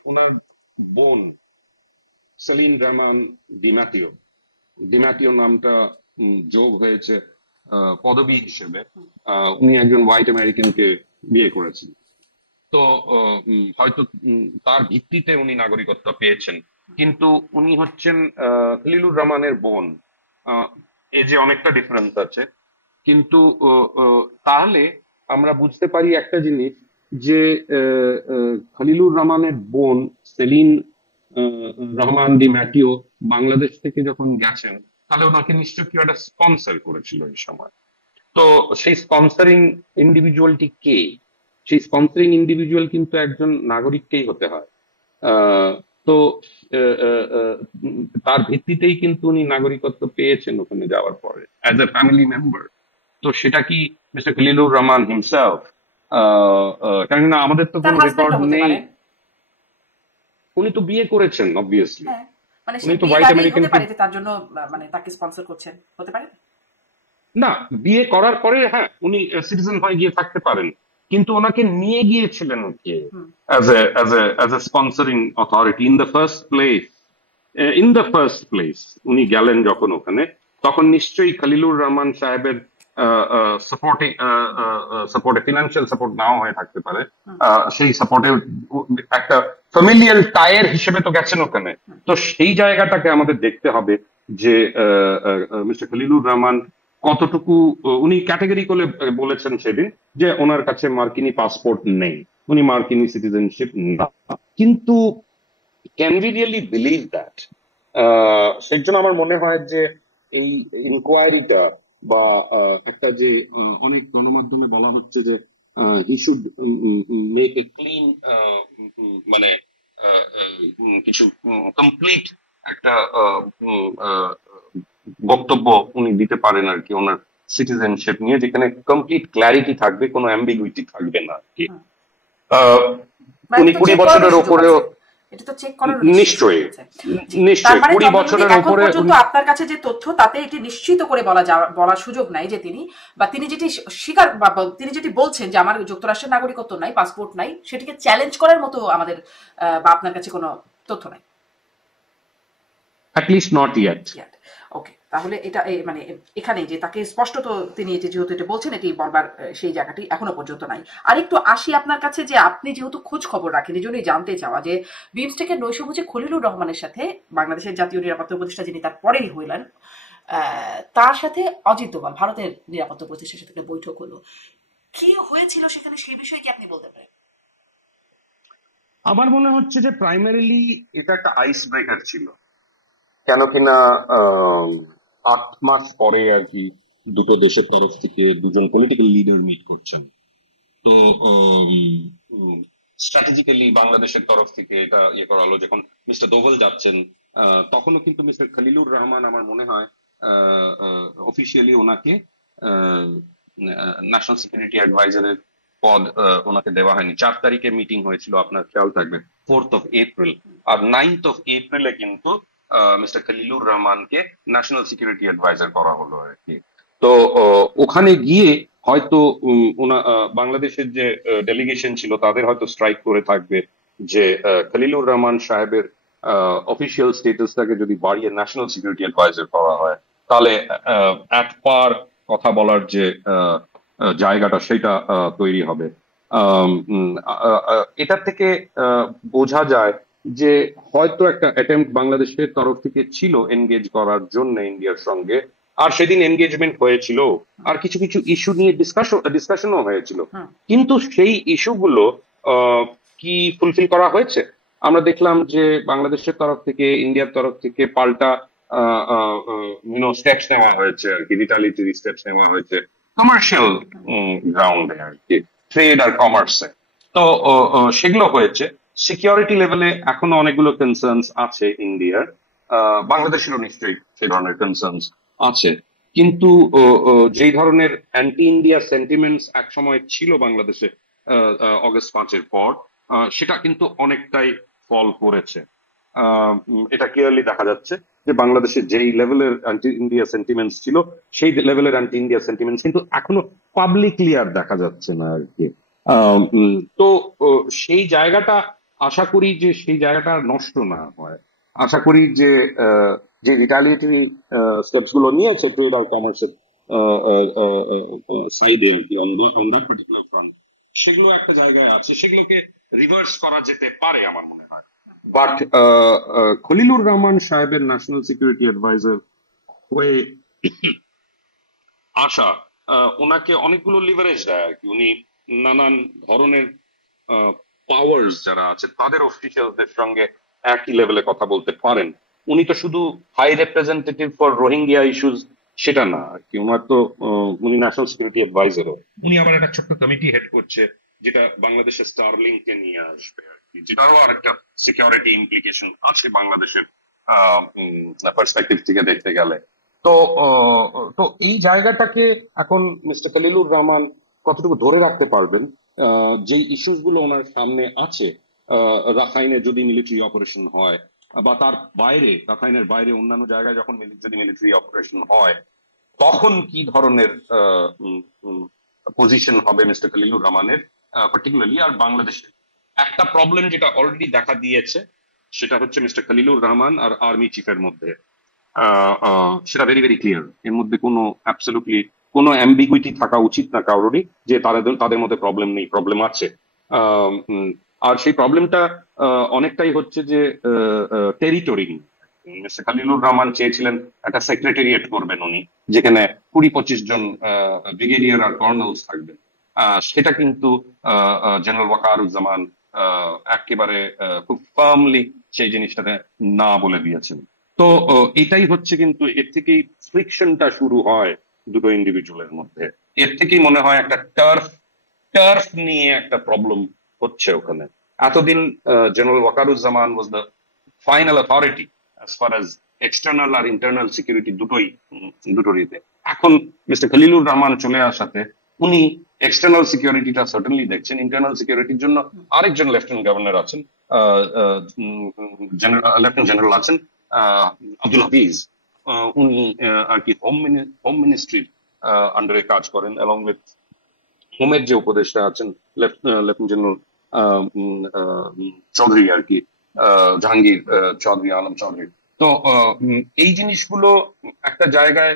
ওনার বোন সেলিন রহমান ডিম্যাটিও, ডিম্যাটিও নামটা যোগ হয়েছে পদবী হিসেবে। উনি একজন হোয়াইট আমেরিকানকে বিয়ে করেছেন। তো হয়তো তার ভিত্তিতে উনি নাগরিকত্ব পেয়েছেন। কিন্তু উনি হচ্ছেন খলিলুর রহমানের বোন। এজে অনেকটা ডিফারেন্স আছে। কিন্তু তাহলে আমরা বুঝতে পারি একটা জিনিস, যে খলিলুর রহমানের বোন saline Rahman D Meteor Bangladesh থেকে যখন গেছেন, তাহলে ওনাকে নিশ্চয়ই কেউ একটা স্পন্সর করেছিল এই সময়। তো সেই স্পন্সরিং ইন্ডিভিজুয়ালটি কে? সেই স্পন্সরিং ইন্ডিভিজুয়াল কিন্তু একজন নাগরিককেই হতে হয়। আহ, তো আহ, আহ, আহ, তার ভিত্তিতেই কিন্তু উনি নাগরিকত্ব পেয়েছেন ওখানে যাওয়ার পরে অ্যাজ এ ফ্যামিলি মেম্বার। তো সেটা কি মিস্টার খলিলুর রহমান হিমসেলফ? কেননা আমাদের তো তার কোনো রেকর্ড হাজবেন্ডও হতে নেই। পারেন। উনি তো বিয়ে করেছেন অবভিয়াসলি। হ্যাঁ, মানে সে উনি তো বিয়ের হোয়াইট আগেই হতে আমেরিকানকে, পারে যে তার জন্য মানে তাকে স্পন্সর করছেন, হতে পারে। না, বিয়ে করার পরে হ্যাঁ উনি সিটিজেন হয়ে গিয়ে থাকতে পারেন। কিন্তু ওনাকে নিয়ে গিয়েছিলেন কে হুম। As a sponsoring authority in the first place? উনি গেলেন যখন ওখানে, তখন নিশ্চয়ই খলিলুর রহমান সাহেবের সাপোর্টে সাপোর্টে ফিনান্সিয়াল সাপোর্ট নাও হয়ে থাকতে পারে। হুম। সেই সাপোর্টে একটা ফ্যামিলিয়াল টায়ার হিসেবে তো গেছেন ওখানে। হুম। তো সেই জায়গাটাকে আমাদের দেখতে হবে যে মিস্টার খলিলুর রহমান কতটুকু, উনি ক্যাটাগরি করে বলেছেন সেদিন যে ওনার কাছে মার্কিনী পাসপোর্ট নেই, উনি মার্কিনী সিটিজেনশিপ না। কিন্তু can we really believe that? সেই জন্য আমার মনে হয় যে এই ইনকোয়ারিটা বা একটা যে অনেক গণমাধ্যমে বলা হচ্ছে যে he should make a clean, মানে কিছু কমপ্লিট একটা উম, আহ, বক্তব্য উনি দিতে পারেন আর কি ওনার সিটিজেনশিপ নিয়ে, যেখানে কমপ্লিট ক্ল্যারিটি থাকবে, কোনো অ্যাম্বিগুইটি থাকবে না আর কি। হুম। আহ, বা উনি এটা তো কুড়ি চেক করারও বছরের সুযোগ ওপরেও, আছে, এটা তো চেক করারও নিশ্চয়ই সুযোগ নিশ্চয়ই আছে। জি। তার নিশ্চয়ই মানে 20 বছরের এখন ওপরে পর্যন্ত উনি, আপনার কাছে যে তথ্য, তাতে এটি নিশ্চিত করে বলার সুযোগ নাই যে তিনি, বা তিনি যেটি স্বীকার বা তিনি যেটি বলছেন যে আমার যুক্তরাষ্ট্রের নাগরিকত্ব নাই, পাসপোর্ট নাই, সেটিকে চ্যালেঞ্জ করার মতো আমাদের বা আপনার কাছে কোনো তথ্য নাই। At least not yet. Okay, তাহলে এটা মানে এখানে যে তাকে স্পষ্টত তিনি এটি যেহেতু এটা বলছেন, এটি বলবার সেই জায়গাটি এখনো পর্যন্ত নাই। আর একটু আসি আপনার কাছে, যে আপনি যেহেতু খোঁজ খবর রাখেন, এই জন্যই জানতে চাওয়া যে বিমস্টেকের নৈশভোজে খলিলুর রহমানের সাথে বাংলাদেশের জাতীয় নিরাপত্তা উপদেষ্টা যিনি তার পরেই হইলেন, তার সাথে অজিত দোভাল ভারতের নিরাপত্তা উপদেষ্টার সাথে একটা বৈঠক হলো। কি হয়েছিল সেখানে, সেই বিষয়ে কি আপনি বলতে পারেন? আমার মনে হচ্ছে যে প্রাইমারিলি এটা একটা আইস ব্রেকার ছিল। কেন কিনা 8 মাস পরে আর কি দুটো দেশের তরফ থেকে দুজন পলিটিক্যাল লিডার মিট করছেন। তো স্ট্র্যাটেজিক্যালি বাংলাদেশের তরফ থেকে এটা ইয়ে করা হলো। যখন মিস্টার দোভাল যাচ্ছেন তখনও কিন্তু মিস্টার খলিলুর রহমান, আমার মনে হয় অফিসিয়ালি ওনাকে ন্যাশনাল সিকিউরিটি অ্যাডভাইজারের পদ ওনাকে দেওয়া হয়নি। 4 তারিখে মিটিং হয়েছিল, আপনার খেয়াল থাকবে, 4th of April। আর 9th of April কিন্তু মিস্টার খলিলুর রহমানকে ন্যাশনাল সিকিউরিটি অ্যাডভাইজার করা হলো আর কি। তো ওখানে গিয়ে হয়তো বাংলাদেশের যে ডেলিগেশন ছিল তাদের হয়তো স্ট্রাইক করে থাকবে যে খলিলুর রহমান সাহেবের অফিসিয়াল স্টেটাসটাকে যদি বাড়িয়ে ন্যাশনাল সিকিউরিটি অ্যাডভাইজার করা হয়, তাহলে এক পার কথা বলার যে জায়গাটা সেটা তৈরি হবে। এটা থেকে বোঝা যায় যে হয়তো একটা অ্যাটেম্প্ট বাংলাদেশের তরফ থেকে ছিল এনগেজ করার জন্য ইন্ডিয়ার সঙ্গে। আর সেদিন এনগেজমেন্ট হয়েছিল, আর কিছু কিছু ইস্যু নিয়ে ডিসকাশনও হয়েছিল। হুম। কিন্তু সেই ইস্যুগুলো কি ফুলফিল করা হয়েছে? আমরা দেখলাম যে বাংলাদেশের তরফ থেকে, ইন্ডিয়ার তরফ থেকে পাল্টা স্টেপস নেওয়া হয়েছে আর কি, রিটালিটারি স্টেপস নেওয়া হয়েছে কমার্শিয়াল গ্রাউন্ডে আর কি, ট্রেড আর কমার্সে। তো সেগুলো হয়েছে। সিকিউরিটি লেভেলে এখনো অনেকগুলো কনসার্নস আছে ইন্ডিয়ার, বাংলাদেশেরও নিশ্চয়ই সেই ধরনের কনসার্নস আছে। কিন্তু যেই ধরনের অ্যান্টি ইন্ডিয়া সেন্টিমেন্টস একসময় ছিল বাংলাদেশে অগস্ট 5-এর পর, সেটা কিন্তু অনেকটাই ফল করেছে। এটা ক্লিয়ারলি দেখা যাচ্ছে যে বাংলাদেশে যেই লেভেলের অ্যান্টি ইন্ডিয়া সেন্টিমেন্টস ছিল, সেই লেভেলের অ্যান্টি ইন্ডিয়া সেন্টিমেন্টস কিন্তু এখনো পাবলিকলি আর দেখা যাচ্ছে না আর কি। তো সেই জায়গাটা, আশা করি যে সেই জায়গাটা আর নষ্ট না হয়। আশা করি যে যে রিটালিয়েটরি স্টেপস গুলো নিয়েছে ট্রেড আর কমার্সের সাইডে আর কি, অন দ্যাট পার্টিকুলার ফ্রন্ট, সেগুলো একটা জায়গায় আছে, সেগুলোকে রিভার্স করা যেতে পারে আমার মনে হয়। বাট খলিলুর রহমান সাহেবের ন্যাশনাল সিকিউরিটি অ্যাডভাইজার হয়ে আসা ওনাকে অনেকগুলো লিভারেজ দেয় আর কি। উনি নানান ধরনের পাওয়ার্স যারা আছে তাদের অফিসিয়ালদের সঙ্গে একই লেভেলে কথা বলতে পারেন। উনি তো শুধু high representative for Rohingya issues সেটা না আর কি, ওনার তো উনি ন্যাশনাল সিকিউরিটি অ্যাডভাইজারও। উনি আবার একটা ছোট্ট কমিটি হেড করছে যেটা বাংলাদেশের স্টারলিংকে নিয়ে আসবে আর কি, যেটারও আর একটা সিকিউরিটি ইমপ্লিকেশন আছে বাংলাদেশের পার্সপেক্টিভ থেকে দেখতে গেলে। তো তো এই জায়গাটাকে এখন মিস্টার খলিলুর রহমান কতটুকু ধরে রাখতে পারবেন, যে ইস্যুস গুলো ওনার সামনে আছে, রাখাইনে যদি মিলিটারি অপারেশন হয়, বা তার বাইরে, রাখাইনের বাইরে অন্যান্য জায়গায় যখন যদি মিলিটারি অপারেশন হয়, তখন কি ধরনের পজিশন হবে মিস্টার খলিলুর রহমানের পার্টিকুলারলি। আর বাংলাদেশে একটা প্রবলেম যেটা অলরেডি দেখা দিয়েছে, সেটা হচ্ছে মিস্টার খলিলুর রহমান আর আর্মি চিফের মধ্যে, সেটা ভেরি ভেরি ক্লিয়ার। এর মধ্যে কোনো অ্যাবসলিউটলি কোনো অ্যাম্বিগুইটি থাকা উচিত না কারোরই, যে তাদের মধ্যে প্রবলেম নেই, প্রবলেম আছে। আর সেই প্রবলেমটা অনেকটাই হচ্ছে যে টেরিটরি। মিস্টার খলিলুর রহমান চেয়েছিলেন একটা সেক্রেটারিয়েট করবেন উনি, যেখানে 20-25 জন ব্রিগেডিয়ার আর কর্নেলস থাকবেন। সেটা কিন্তু জেনারেল ওয়াকারুজ্জামান একেবারে খুব ফার্মলি সেই জিনিসটাতে না বলে দিয়েছেন। তো এটাই হচ্ছে, কিন্তু এর থেকেই ফ্রিকশনটা শুরু হয় দুটো ইন্ডিভিজুয়ালের মধ্যে। এর থেকেই মনে হয় একটা টার্ফ নিয়ে একটা প্রবলেম হচ্ছে ওখানে। এতদিন general Waker-Uz-Zaman was the final authority as far as external আর ইন্টারনাল সিকিউরিটি দুটোর ইতে। এখন মিস্টার খলিলুর রহমান চলে আসাতে উনি এক্সটার্নাল সিকিউরিটিটা সার্টেনলি দেখছেন, ইন্টারনাল সিকিউরিটির জন্য আরেকজন লেফটেন্যান্ট গভর্নর আছেন, লেফটেন্যান্ট জেনারেল আছেন আব্দুল হাফিজ। উনি আর কি হোম মিনিস্ট্রির আন্ডারে কাজ করেন, অ্যালং উইথ হোমের যে উপদেষ্টা আছেন লেফটেন্যান্ট জেনারেল চৌধুরী আর কি, জাহাঙ্গীর চৌধুরী, আলম চৌধুরী। তো এই জিনিসগুলো একটা জায়গায়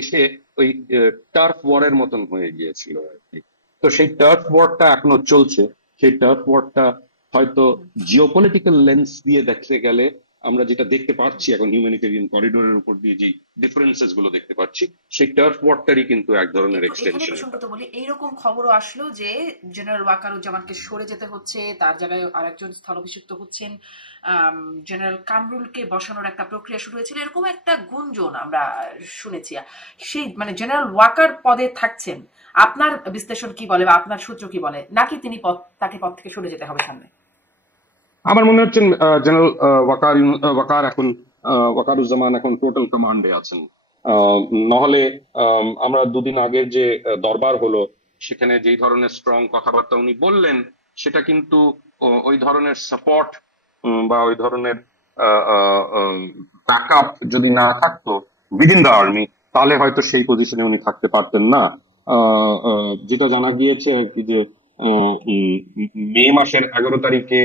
এসে ওই টার্ফ ওয়ারের মতন হয়ে গিয়েছিল আর কি। তো সেই টার্ফ ওয়ারটা এখনো চলছে। সেই টার্ফ ওয়ারটা হয়তো জিওপলিটিক্যাল লেন্স দিয়ে দেখতে গেলে আমরা যেটা দেখতে পাচ্ছি এখন, হিউম্যানিটেরিয়ান করিডোরের উপর দিয়ে যে ডিফারেন্সেস গুলো দেখতে পাচ্ছি, সেই টার্ফ ওয়ারটারই কিন্তু এক ধরনের এখানে এক্সটেনশন। প্রসঙ্গত বলি, এইরকম খবরও আসলো যে জেনারেল ওয়াকারুজ্জামানকে সরে যেতে হচ্ছে, তার জায়গায় আরেকজন স্থলাভিষিক্ত হচ্ছেন, জেনারেল কামরুলকে বসানোর একটা প্রক্রিয়া শুরু হয়েছিল, এরকম একটা গুঞ্জন আমরা শুনেছি। সেই মানে জেনারেল ওয়াকার পদে থাকছেন, আপনার বিশ্লেষণ কি বলে বা আপনার সূত্র কি বলে, নাকি তিনি তাকে পদ থেকে সরে যেতে হবে সামনে? আমার মনে হচ্ছে জেনারেল ওয়াকার এখন, ওয়াকারুজ্জামান এখন টোটাল কমান্ডে আছেন। নহলে আমরা দুদিন আগের যে দরবার হলো, সেখানে যেই ধরনের স্ট্রং কথাবার্তা উনি বললেন, সেটা কিন্তু ওই ধরনের সাপোর্ট বা ওই ধরনের ব্যাকআপ যদি না থাকতো উইদিন দ্য আর্মি, তাহলে হয়তো সেই পজিশনে উনি থাকতে পারতেন না। যেটা জানা গিয়েছে আর কি, যে মে মাসের 11 তারিখে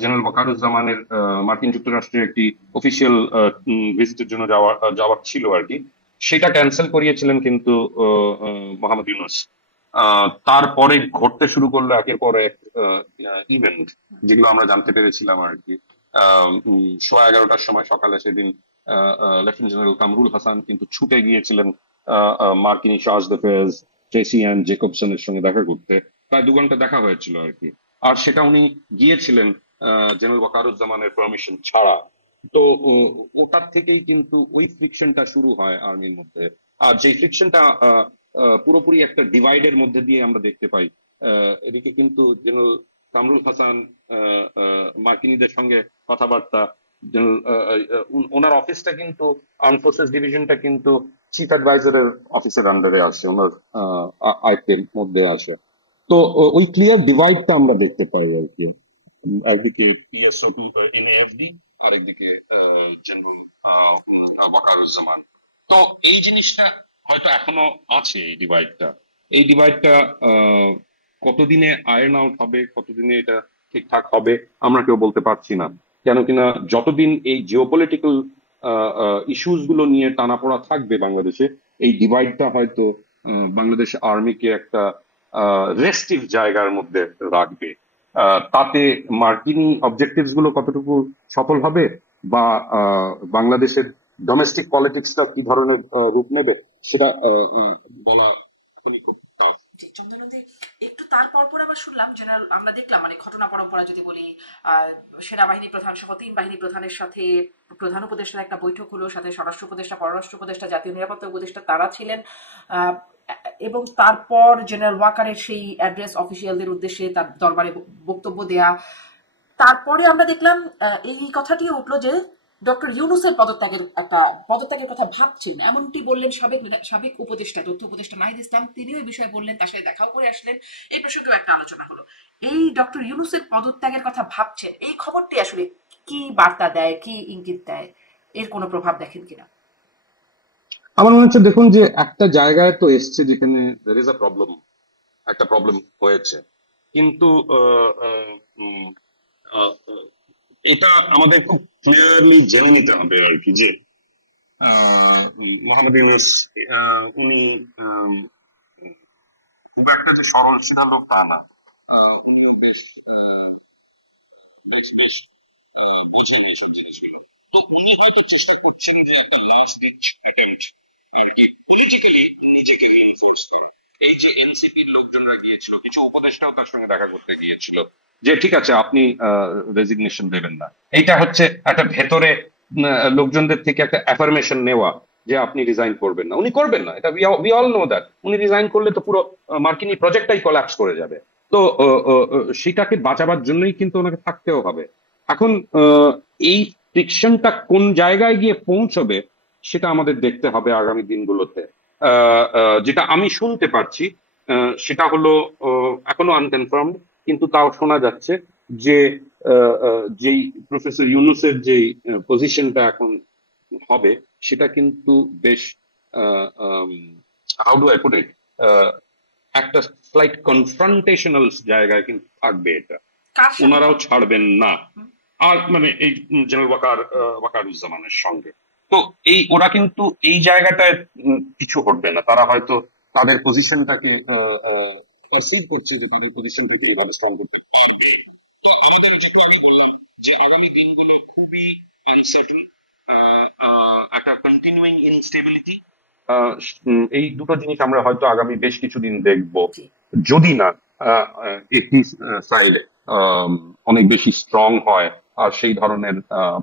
জেনারেল ওয়াকারুজ্জামানের মার্কিন যুক্তরাষ্ট্রের একটি অফিসিয়াল ভিজিটের জন্য যাওয়ার ছিল আর কি, সেটা ক্যান্সেল করিয়েছিলেন কিন্তু মোহাম্মদ ইউনূস। তারপরে ঘটতে শুরু করলো একের পর এক ইভেন্ট, যেগুলো আমরা জানতে পেরেছিলাম আর কি। 11:15 সময় সকালে সেদিন লেফটেন্যান্ট জেনারেল কামরুল হাসান কিন্তু ছুটে গিয়েছিলেন মার্কিনী চার্জ d'affaires ট্রেসি অ্যান্ড জেকবসনের সঙ্গে দেখা করতে। প্রায় 2 ঘন্টা দেখা হয়েছিল আর কি। আর সেটা উনি গিয়েছিলেন জেনারেল ওয়াকারুজ্জামানের পারমিশন ছাড়া। তো ওটার থেকেই কিন্তু ওই ফ্রিকশনটা শুরু হয় আর্মির মধ্যে। আর যে ফ্রিকশনটা পুরোপুরি একটা ডিভাইডের মধ্যে দিয়ে আমরা দেখতে পাই। এদিকে কিন্তু জেনারেল কামরুল হাসান মার্কিনীদের সঙ্গে কথাবার্তা, ওনার অফিসটা কিন্তু আর্ম ফোর্সেস ডিভিশনটা কিন্তু চিফ অ্যাডভাইজারের অফিসের আন্ডারে আছে, ওনার আয়ত্তের মধ্যে আছে। তো ওই ক্লিয়ার ডিভাইডটা আমরা দেখতে পাই আর কি। একদিকে পিএসও টু এনএএফডি, আর একদিকে জেনারেল ওয়াকারুজ্জামান। তো এই জিনিসটা হয়তো এখনো আছে, এই ডিভাইডটা কতদিনে আয়রন আউট হবে, কতদিনে এটা ঠিকঠাক হবে আমরা কেউ বলতে পারছি না। কেন কিনা যতদিন এই জিওপলিটিক্যাল ইস্যুস গুলো নিয়ে টানাপোড়া থাকবে বাংলাদেশে, এই ডিভাইডটা হয়তো বাংলাদেশ আর্মিকে একটা রেস্টিভ জায়গার মধ্যে রাখবে। তাতে মার্কিন অবজেক্টিভস গুলো কতটুকু সফল হবে, বা বাংলাদেশের ডোমেস্টিক পলিটিক্সটা কি ধরনের রূপ নেবে, সেটা বলা এখনই খুব টাফ। জি, চন্দ্রনদী, একটু তারপর পর আবার শুনলাম জেনারেল, আমরা দেখলাম মানে ঘটনা পরম্পরা যদি বলি, সেনাবাহিনী প্রধান সহ 3 বাহিনী প্রধানের সাথে প্রধান উপদেষ্টার একটা বৈঠক হলো, সাথে স্বরাষ্ট্র উপদেষ্টা, পররাষ্ট্র উপদেষ্টা, জাতীয় নিরাপত্তা উপদেষ্টা তারা ছিলেন। আহ, এবং তারপর জেনারেল ওয়াকারের সেই অ্যাড্রেস অফিসিয়ালদের উদ্দেশ্যে তার দরবারে বক্তব্য দেয়া। তারপরে আমরা দেখলাম এই কথাটিও উঠলো যে ডক্টর ইউনূসের পদত্যাগের কথা ভাবছেন, এমনটি বললেন সাবেক উপদেষ্টা, তথ্য উপদেষ্টা নাহিদ ইসলাম। তিনিও এই বিষয়ে বললেন, তার সাথে দেখাও করে আসলেন। এই প্রসঙ্গেও একটা আলোচনা হলো। এই ডক্টর ইউনূসের পদত্যাগের কথা ভাবছেন, এই খবরটি আসলে কি বার্তা দেয়, কি ইঙ্গিত দেয়, এর কোনো প্রভাব দেখেন কিনা? আমার মনে হচ্ছে, দেখুন যে একটা জায়গায় তো এসছে যেখানে there is a problem, একটা প্রবলেম হয়েছে, কিন্তু আহ, আহ, উম, আহ, আহ, এটা আমাদের খুব ক্লিয়ারলি জেনে নিতে হবে আর কি, যে মোহাম্মদ ইউনূস উনি খুব একটা যে সরল সিধা লোক তা না। উনিও বেশ বেশ বেশ বোঝেন এইসব জিনিসগুলো। তো উনি হয়তো চেষ্টা করছেন যে একটা লাস্ট ডিচ অ্যাটেম্প্ট আর কি পলিটিক্যালি নিজেকে রিইনফোর্স করা। এই যে এনসিপির লোকজনরা গিয়েছিল, কিছু উপদেষ্টাও তার সঙ্গে দেখা করতে গিয়েছিল, যে ঠিক আছে আপনি রেজিগনেশন দেবেন না। এইটা হচ্ছে একটা ভেতরে লোকজনদের থেকে একটা অ্যাফার্মেশন নেওয়া যে আপনি রিজাইন করবেন না। উনি করবেন না, এটা উই অল নো দ্যাট। উনি রিজাইন করলে তো পুরো মার্কিনী প্রজেক্টটাই কোল্যাপস করে যাবে। তো সেটাকে বাঁচাবার জন্যই কিন্তু ওনাকে থাকতেও হবে। এখন এই ফ্রিকশনটা কোন জায়গায় গিয়ে পৌঁছবে সেটা আমাদের দেখতে হবে আগামী দিনগুলোতে। যেটা আমি শুনতে পারছি সেটা হলো এখনো আনকনফার্মড, কিন্তু তাও শোনা যাচ্ছে যে যেই প্রফেসর ইউনূসের যেই পজিশনটা এখন হবে, সেটা কিন্তু বেশ how do I put it, একটা স্লাইট কনফ্রন্টেশনাল জায়গায় কিন্তু থাকবে এটা। কার সাথে ওনারাও হবে? ছাড়বেন না। আর মানে এই জেনারেল ওয়াকারুজ্জামানের সঙ্গে। তো এই ওরা কিন্তু এই জায়গাটায় কিছু করবে না। তারা হয়তো তাদের পজিশনটাকে পারসিভ করছে যে তাদের পজিশনটাকে এইভাবে স্ট্রং করতে পারবে। তো আমাদের যেটু আমি বললাম যে আগামী দিনগুলো খুবই আনসার্টেন, একটা কন্টিনিউইং ইনস্টেবিলিটি। এই দুটো জিনিস আমরা হয়তো আগামী বেশ কিছুদিন দেখব, জি যদি না একটি সাইড অনেক বেশি স্ট্রং হয় আর সেই ধরনের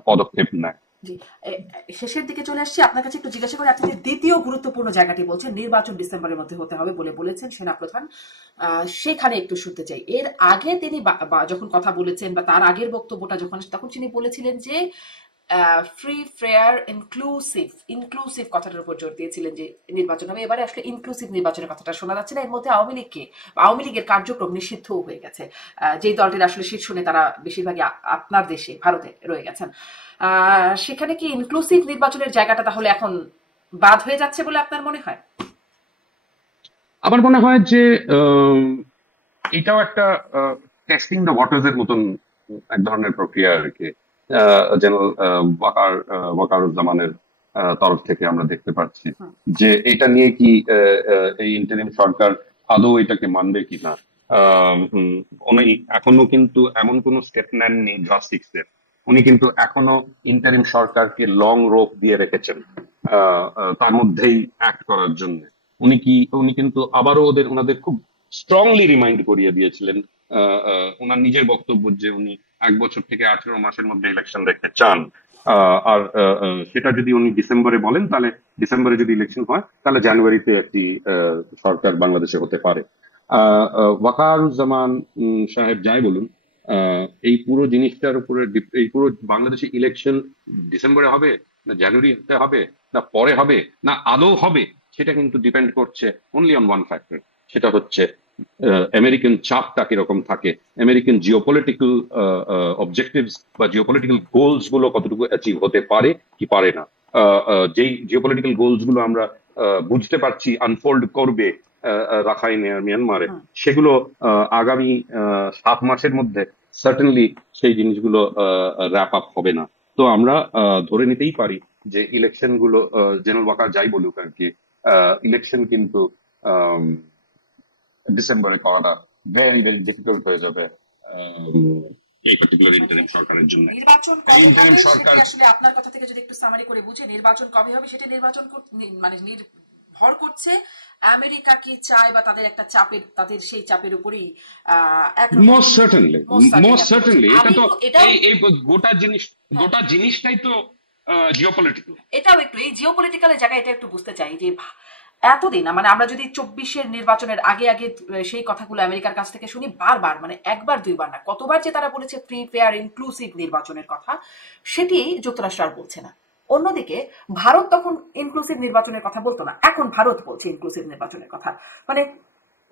পদক্ষেপ নেয়। জি, শেষের দিকে চলে আসছি। আপনার কাছে একটু জিজ্ঞাসা করি, আপনি যে দ্বিতীয় গুরুত্বপূর্ণ জায়গাটি বলছেন নির্বাচন ডিসেম্বরের মধ্যে হতে হবে বলে বলেছেন সেনাপ্রধান, সেখানে একটু শুনতে চাই। এর আগে তিনি যখন কথা বলেছেন বা তার আগের বক্তব্যটা যখন, তখন তিনি বলেছিলেন যে ফ্রি ফেয়ার ইনক্লুসিভ, ইনক্লুসিভ কথাটার উপর জোর দিয়েছিলেন যে নির্বাচন হবে। এবারে আসলে ইনক্লুসিভ নির্বাচনের কথাটা শোনা যাচ্ছে না। এর মধ্যে আওয়ামী লীগকে বা আওয়ামী লীগের কার্যক্রম নিষিদ্ধও হয়ে গেছে। যেই দলটির আসলে শীর্ষ নেতারা বেশিরভাগই আপনার দেশে ভারতে রয়ে গেছেন। সেখানে কি ইনক্লুসিভ নির্বাচনের জায়গাটা তাহলে এখন বাদ হয়ে যাচ্ছে বলে আপনার মনে হয়? আমার মনে হয় যে এটাও একটা টেস্টিং দ্য ওয়াটার্স এর মতন এক ধরনের প্রক্রিয়া আর কি। যেন ওয়াকারুজ্জামানের তরফ থেকে আমরা দেখতে পাচ্ছি যে এটা নিয়ে কি এই ইন্টারিম সরকার আদৌ এটাকে মানবে কিনা। উনি এখনো কিন্তু এমন কোনো স্টেপ নেননি জাস্টিক্সের উনি কিন্তু এখনো ইন্টারিম সরকারকে লং রোপ দিয়ে রেখেছেন তার মধ্যেই অ্যাক্ট করার জন্য। উনি কিন্তু আবারও ওনাদের খুব স্ট্রংলি রিমাইন্ড করিয়ে দিয়েছিলেন ওনার নিজের বক্তব্য যে উনি 1 বছর থেকে 18 মাসের মধ্যে ইলেকশন দেখতে চান। আর সেটা যদি উনি ডিসেম্বরে বলেন, তাহলে ডিসেম্বরে যদি ইলেকশন হয় তাহলে জানুয়ারিতে একটি সরকার বাংলাদেশে হতে পারে। ওয়াকারুজ্জামান সাহেব যাই বলুন, এই পুরো জিনিসটার উপরে এই পুরো বাংলাদেশে ইলেকশন ডিসেম্বরে হবে না জানুয়ারিতে হবে না পরে হবে না আদৌ হবে, সেটা কিন্তু ডিপেন্ড করছে অনলি অন ওয়ান ফ্যাক্টর, সেটা হচ্ছে আমেরিকান চাপটা কিরকম থাকে, আমেরিকান জিওপলিটিক্যাল অবজেক্টিভস বা জিওপলিটিক্যাল গোলস গুলো কতটুকু অ্যাচিভ হতে পারে কি পারে না। যেই জিওপলিটিক্যাল গোলস গুলো আমরা বুঝতে পারছি আনফোল্ড করবে রাখাইনে আর মিয়ানমারে, সেগুলো আগামী 7 মাসের মধ্যে সার্টেনলি সেই জিনিসগুলো র্যাপ আপ হবে না। তো আমরা ধরে নিতেই পারি যে ইলেকশন গুলো জেনারেল ওয়াকার যাই বলুক আর কি, ইলেকশন কিন্তু ডিসেম্বরে করাটা ভেরি ভেরি ডিফিকাল্ট হয়ে যাবে এই পার্টিকুলার ইন্টারিম সরকারের জন্য। নির্বাচন কবে ইন্টারিম হবে সরকার সেটা আসলে আপনার কথা থেকে যদি একটু সামারি করে বুঝে, নির্বাচন কবে হবে সেটা মানে নির্ভর করছে আমেরিকা কি চায় বা তাদের একটা চাপের, তাদের সেই চাপের উপরেই মোস্ট সার্টেনলি এটা তো এই গোটা জিনিসটাই তো জিওপলিটিক্যাল। এটাও একটু এই জিওপলিটিক্যালের জায়গায় এটা একটু বুঝতে চাই যে এতদিন মানে আমরা যদি 24-এর নির্বাচনের আগে আগে সেই কথাগুলো আমেরিকার কাছ থেকে শুনি বারবার, মানে একবার দুইবার না কতবার যে তারা বলেছে ফ্রি ফেয়ার ইনক্লুসিভ নির্বাচনের কথা, সেটি যুক্তরাষ্ট্র আর বলছে না। অন্যদিকে ভারত তখন ইনক্লুসিভ নির্বাচনের কথা বলতো না, এখন ভারত বলছে ইনক্লুসিভ নির্বাচনের কথা, মানে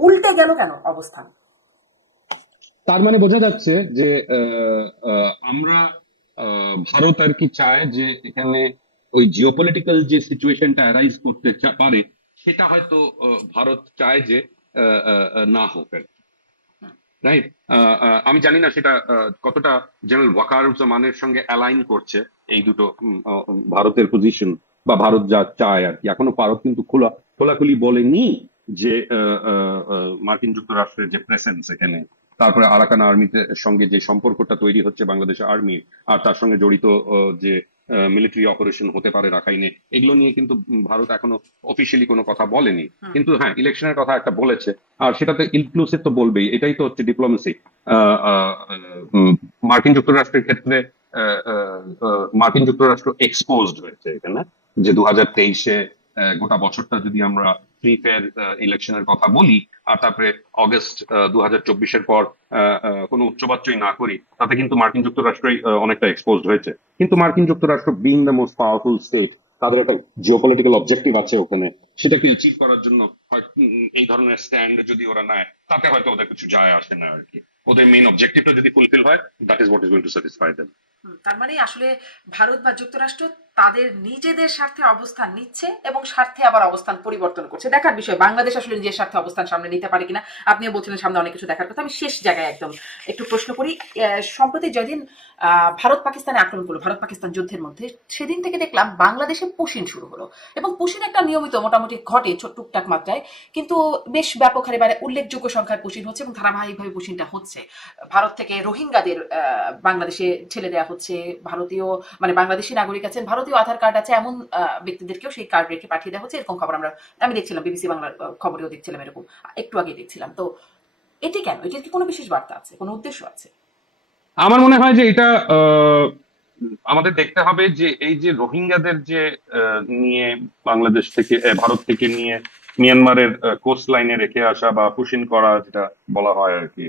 উল্টে গেল কেন অবস্থান? তার মানে বোঝা যাচ্ছে যে আমরা ভারত আর কি চায় যে এখানে ওই জিওপলিটিক্যাল যে সিচুয়েশনটা অ্যারাইজ করতে পারে সেটা হয়তো ভারত চায় যে না হোক আর কি, রাইট? আমি জানি না সেটা কতটা জেনারেল ওয়াকারুজ্জামানের সঙ্গে অ্যালাইন করছে এই দুটো ভারতের পজিশন বা ভারত যা চায় আর কি। এখনো ভারত কিন্তু খোলাখুলি বলেনি যে মার্কিন যুক্তরাষ্ট্রের যে প্রেসেন্স এখানে, তারপরে আরাকান আর্মিতে সঙ্গে যে সম্পর্কটা তৈরি হচ্ছে বাংলাদেশ আর্মির, আর তার সঙ্গে জড়িত যে মিলিটারি অপারেশন হতে পারে রাখাইনে, এগুলো নিয়ে কিন্তু ভারত এখনো অফিসিয়ালি কোনো কথা বলেনি। কিন্তু হ্যাঁ, ইলেকশনের কথা একটা বলেছে, আর সেটাতে ইনক্লুসিভ তো বলবেই, এটাই তো হচ্ছে ডিপ্লোমেসি। মার্কিন যুক্তরাষ্ট্রের ক্ষেত্রে মার্কিন যুক্তরাষ্ট্র এক্সপোজড হয়েছে এখানে, যে 2023-এ গোটা বছরটা যদি আমরা ফ্রি ফেয়ার ইলেকশনের কথা বলি আর তারপরে অগস্ট 2024-এর পর কোনো উচ্চবাচ্যই না করি, তাতে কিন্তু মার্কিন যুক্তরাষ্ট্রই অনেকটা এক্সপোজড হয়েছে। কিন্তু মার্কিন যুক্তরাষ্ট্র being the most powerful state, তাদের একটা জিওপলিটিক্যাল অবজেক্টিভ আছে ওখানে, সেটাকে অ্যাচিভ করার জন্য এই ধরনের স্ট্যান্ড যদি ওরা নেয় তাতে হয়তো ওদের কিছু যায় আসে না আর কি। ওদের মেইন অবজেক্টিভটা যদি ফুলফিল হয়, that is what is going to satisfy them. তার মানে আসলে ভারত বা যুক্তরাষ্ট্র তাদের নিজেদের স্বার্থে অবস্থান নিচ্ছে এবং স্বার্থে আবার অবস্থান পরিবর্তন করছে। দেখার বিষয় বাংলাদেশ আসলে নিজের স্বার্থে অবস্থান সামনে নিতে পারে কিনা। আপনিও বলছিলেন সামনে অনেক কিছু দেখার কথা। আমি শেষ জায়গায় একদম একটু প্রশ্ন করি, সম্প্রতি যেদিন ভারত পাকিস্তানে আক্রমণ করলো, ভারত পাকিস্তান যুদ্ধের মধ্যে, সেদিন থেকে দেখলাম বাংলাদেশে পুশিন শুরু হলো, এবং পুশিন একটা নিয়মিত মোটামুটি ঘটে টুকটাক মাত্রায়, কিন্তু বেশ ব্যাপক হারে মানে উল্লেখযোগ্য সংখ্যায় পুশিন হচ্ছে এবং ধারাবাহিকভাবে পুশিনটা হচ্ছে। ভারত থেকে রোহিঙ্গাদের বাংলাদেশে ছেড়ে দেওয়া হচ্ছে, ভারতীয় মানে বাংলাদেশি নাগরিক আছেন, ভারতীয় আধার কার্ড আছে এমন ব্যক্তিদেরকেও সেই কার্ড রেখে পাঠিয়ে দেওয়া হচ্ছে, এরকম খবর আমি দেখছিলাম বিবিসি বাংলার খবরেও দেখছিলাম, এরকম একটু আগে দেখছিলাম। তো এটি কেন? এটির কি কোনো বিশেষ বার্তা আছে, কোনো উদ্দেশ্য আছে? আমার মনে হয় যে এটা আমাদের দেখতে হবে যে এই যে রোহিঙ্গাদের যে নিয়ে বাংলাদেশ থেকে ভারত থেকে নিয়ে মিয়ানমারের কোস্ট লাইনে রেখে আসা বা পুশিন করা যেটা বলা হয় আর কি,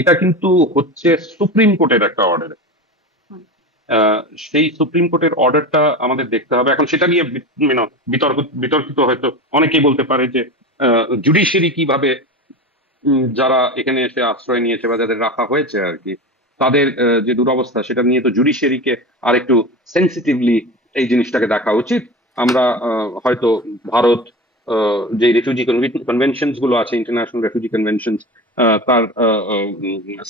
এটা কিন্তু হচ্ছে সুপ্রিম কোর্টের একটা অর্ডার। সেই সুপ্রিম কোর্টের অর্ডারটা আমাদের দেখতে হবে। এখন সেটা নিয়ে বিতর্কিত হয়তো অনেকেই বলতে পারে যে জুডিশিয়ারি কিভাবে যারা এখানে এসে আশ্রয় নিয়েছে বা যাদের রাখা হয়েছে আর কি, তাদের যে দুরবস্থা, সেটা নিয়ে তো জুডিশিয়ারিকে আর একটু সেন্সিটিভলি এই জিনিসটাকে দেখা উচিত। আমরা হয়তো ভারত যে রিফিউজি কনভেনশন গুলো আছে, ইন্টারন্যাশনাল রেফিউজি কনভেনশন, তার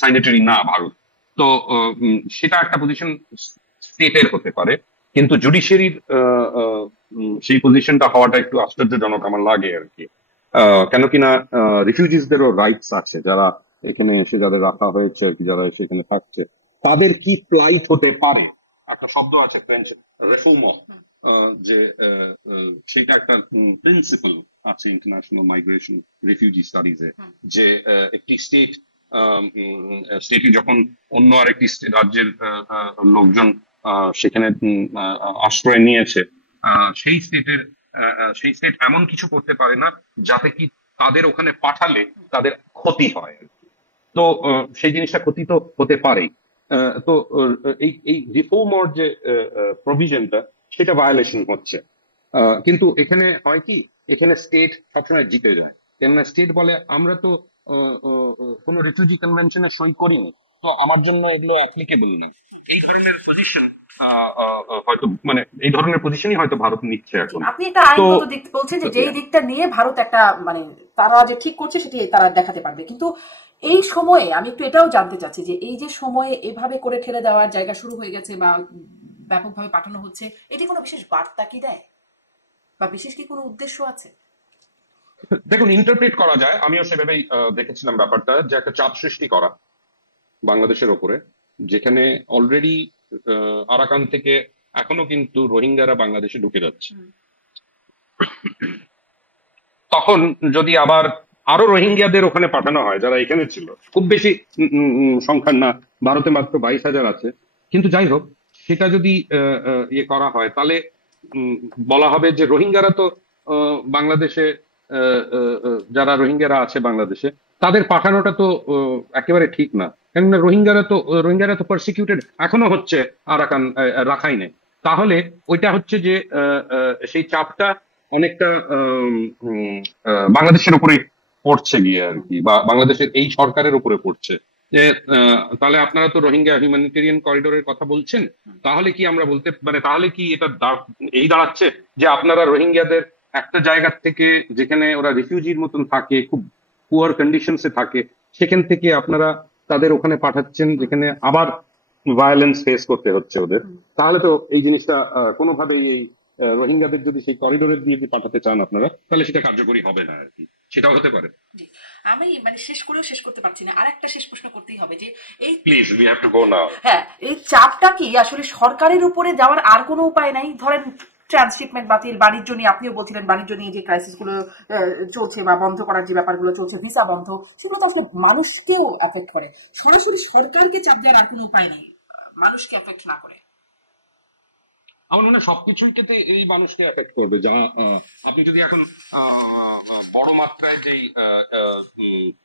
সাইনেটারি না ভারত, তো সেটা একটা পজিশন স্টেটের হতে পারে, কিন্তু জুডিশিয়ারির সেই পজিশনটা হওয়াটা একটু আশ্চর্যজনক আমার লাগে আর কি। কেন কিনা রিফিউজিসদেরও রাইটস আছে, যারা এখানে এসে যাদের রাখা হয়েছে আর কি, যারা এসে এখানে থাকছে, তাদের কি প্লাইট হতে পারে। একটা শব্দ আছে ফ্রেঞ্চ রেফর্ম, যে সেটা একটা প্রিন্সিপাল আছে ইন্টারন্যাশনাল মাইগ্রেশন রিফিউজি স্টাডিজে, যে একটি স্টেটে যখন অন্য আরেকটি রাজ্যের লোকজন সেখানে আশ্রয় নিয়েছে, সেই স্টেটের সেই স্টেট এমন কিছু করতে পারে না যাতে কি তাদের ওখানে পাঠালে তাদের ক্ষতি হয়। তো সেই জিনিসটা ক্ষতি তো হতে পারেই। তো এই এই রিফর্মর যে প্রভিশনটা, সেটা ভায়োলেশন হচ্ছে। কিন্তু এখানে হয় কি, এখানে স্টেট সবসময় জিতে যায়, কেননা স্টেট বলে আমরা তো কোনো রিফিউজি কনভেনশনে সই করিনি, তো আমার জন্য এগুলো অ্যাপ্লিকেবল নয়। এই ধরনের পজিশন হয়তো, মানে এই ধরনের পজিশনই হয়তো ভারত নিচ্ছে এখন। আপনি একটা তো আইনগত দিক বলছেন যে যেই দিকটা নিয়ে ভারত একটা মানে তারা যে ঠিক করছে সেটি তারা দেখাতে পারবে, কিন্তু এই সময়ে আমি একটু এটাও জানতে চাচ্ছি যে এই যে সময়ে এভাবে করে ঠেলে দেওয়ার জায়গা শুরু হয়ে গেছে বা ব্যাপকভাবে পাঠানো হচ্ছে, এটি কোনো বিশেষ বার্তা কি দেয় বা বিশেষ কি কোনো উদ্দেশ্য আছে? দেখুন, ইন্টারপ্রেট করা যায়, আমিও সেভাবেই দেখেছিলাম ব্যাপারটা, যে একটা চাপ সৃষ্টি করা বাংলাদেশের ওপরে, যেখানে অলরেডি আরাকান থেকে এখনো কিন্তু রোহিঙ্গারা বাংলাদেশে ঢুকে যাচ্ছে। তখন যদি আবার আরো রোহিঙ্গাদের ওখানে পাঠানো হয় যারা এখানে ছিল, খুব বেশি সংখ্যার না, ভারতে মাত্র 22,000 আছে, কিন্তু যাই হোক, সেটা যদি ইয়ে করা হয়, তাহলে বলা হবে যে রোহিঙ্গারা তো বাংলাদেশে, যারা রোহিঙ্গারা আছে বাংলাদেশে, তাদের পাঠানোটা তো একেবারে ঠিক না, কেননা রোহিঙ্গারা তো পারসিকিউটেড এখনো হচ্ছে আরাকান, রাখাইনে। তাহলে ওইটা হচ্ছে যে সেই চাপটা অনেকটা বাংলাদেশের উপরে পড়ছে গিয়ে আর কি, বা বাংলাদেশের এই সরকারের উপরে পড়ছে, যে তাহলে আপনারা তো রোহিঙ্গা হিউম্যানিটেরিয়ান করিডোরের কথা বলছেন, তাহলে কি আমরা বলতে, মানে তাহলে কি এটা এই দাঁড়াচ্ছে যে আপনারা রোহিঙ্গাদের একটা জায়গা থেকে, যেখানে ওরা রিফিউজির মতন থাকে, খুব পুয়ার কন্ডিশনসে থাকে, সেখান থেকে আপনারা তাদের ওখানে পাঠাচ্ছেন যেখানে আবার ভায়োলেন্স ফেস করতে হচ্ছে ওদের। তাহলে তো এই জিনিসটা কোনোভাবেই এই রোহিঙ্গাদের যদি সেই করিডোরের দিয়ে পাঠাতে চান আপনারা, তাহলে সেটা কার্যকরী হবে না আর কি, সেটাও হতে পারে। আমি মানে শেষ করতে পারছি না, আর একটা শেষ প্রশ্ন করতেই হবে যে এই please, we have to go now. হ্যাঁ, এই চাপটা কি আসলে সরকারের উপরে যাওয়ার আর কোনো উপায় নাই? ধরেন ট্রান্সশিপমেন্ট বাতিল, বাণিজ্য নিয়ে আপনিও বলছিলেন বাণিজ্য নিয়ে যে ক্রাইসিস গুলো চলছে বা বন্ধ করার যে ব্যাপারগুলো চলছে, ভিসা বন্ধ, সেগুলো তো আসলে মানুষকেও এফেক্ট করে। সরাসরি সরকারকে চাপ দেওয়ার আর কোনো উপায় নেই মানুষকে এফেক্ট না করে। আমার মনে হয় সবকিছুই ক্ষেত্রে এই মানুষকে এফেক্ট করবে। যা আপনি যদি এখন বড় মাত্রায় যেই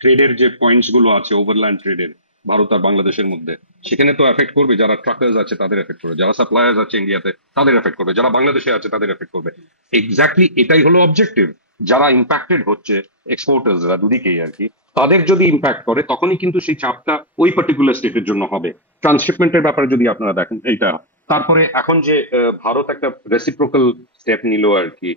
ট্রেডের যে পয়েন্টস গুলো আছে, ওভারল্যান্ড ট্রেডের ভারত আর বাংলাদেশের মধ্যে, সেখানে তো এফেক্ট করবে। যারা ট্রাকার্স আছে তাদের এফেক্ট করবে, যারা সাপ্লায়ার্স আছে ইন্ডিয়াতে তাদের এফেক্ট করবে, যারা বাংলাদেশে আছে তাদের এফেক্ট করবে। এক্স্যাক্টলি এটাই হলো অবজেক্টিভ। যারা ইম্প্যাক্টেড হচ্ছে, এক্সপোর্টার্সরা দুদিকেই আর কি, তাদের যদি ইম্প্যাক্ট করে, তখনই কিন্তু সেই চাপটা ওই পার্টিকুলার স্টেটের জন্য হবে। ট্রান্সশিপমেন্টের ব্যাপারে যদি আপনারা দেখেন এইটা, তারপরে এখন যে ভারত একটা রেসিপ্রোকাল স্টেপ নিল আর কি,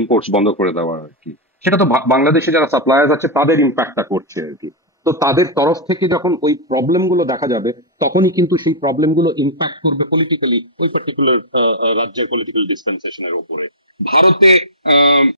ইম্পোর্টস বন্ধ করে দেওয়া আর কি, সেটা তো বাংলাদেশে যারা সাপ্লায়ার্স আছে তাদের ইম্প্যাক্টটা করছে আর কি। তো তাদের তরফ থেকে যখন ওই প্রবলেম গুলো দেখা যাবে, তখনই কিন্তু সেই প্রবলেম গুলো ইম্প্যাক্ট করবে পলিটিক্যালি ওই পার্টিকুলার রাজ্যের পলিটিক্যাল ডিসপেন্সেশনের উপরে। ভারতে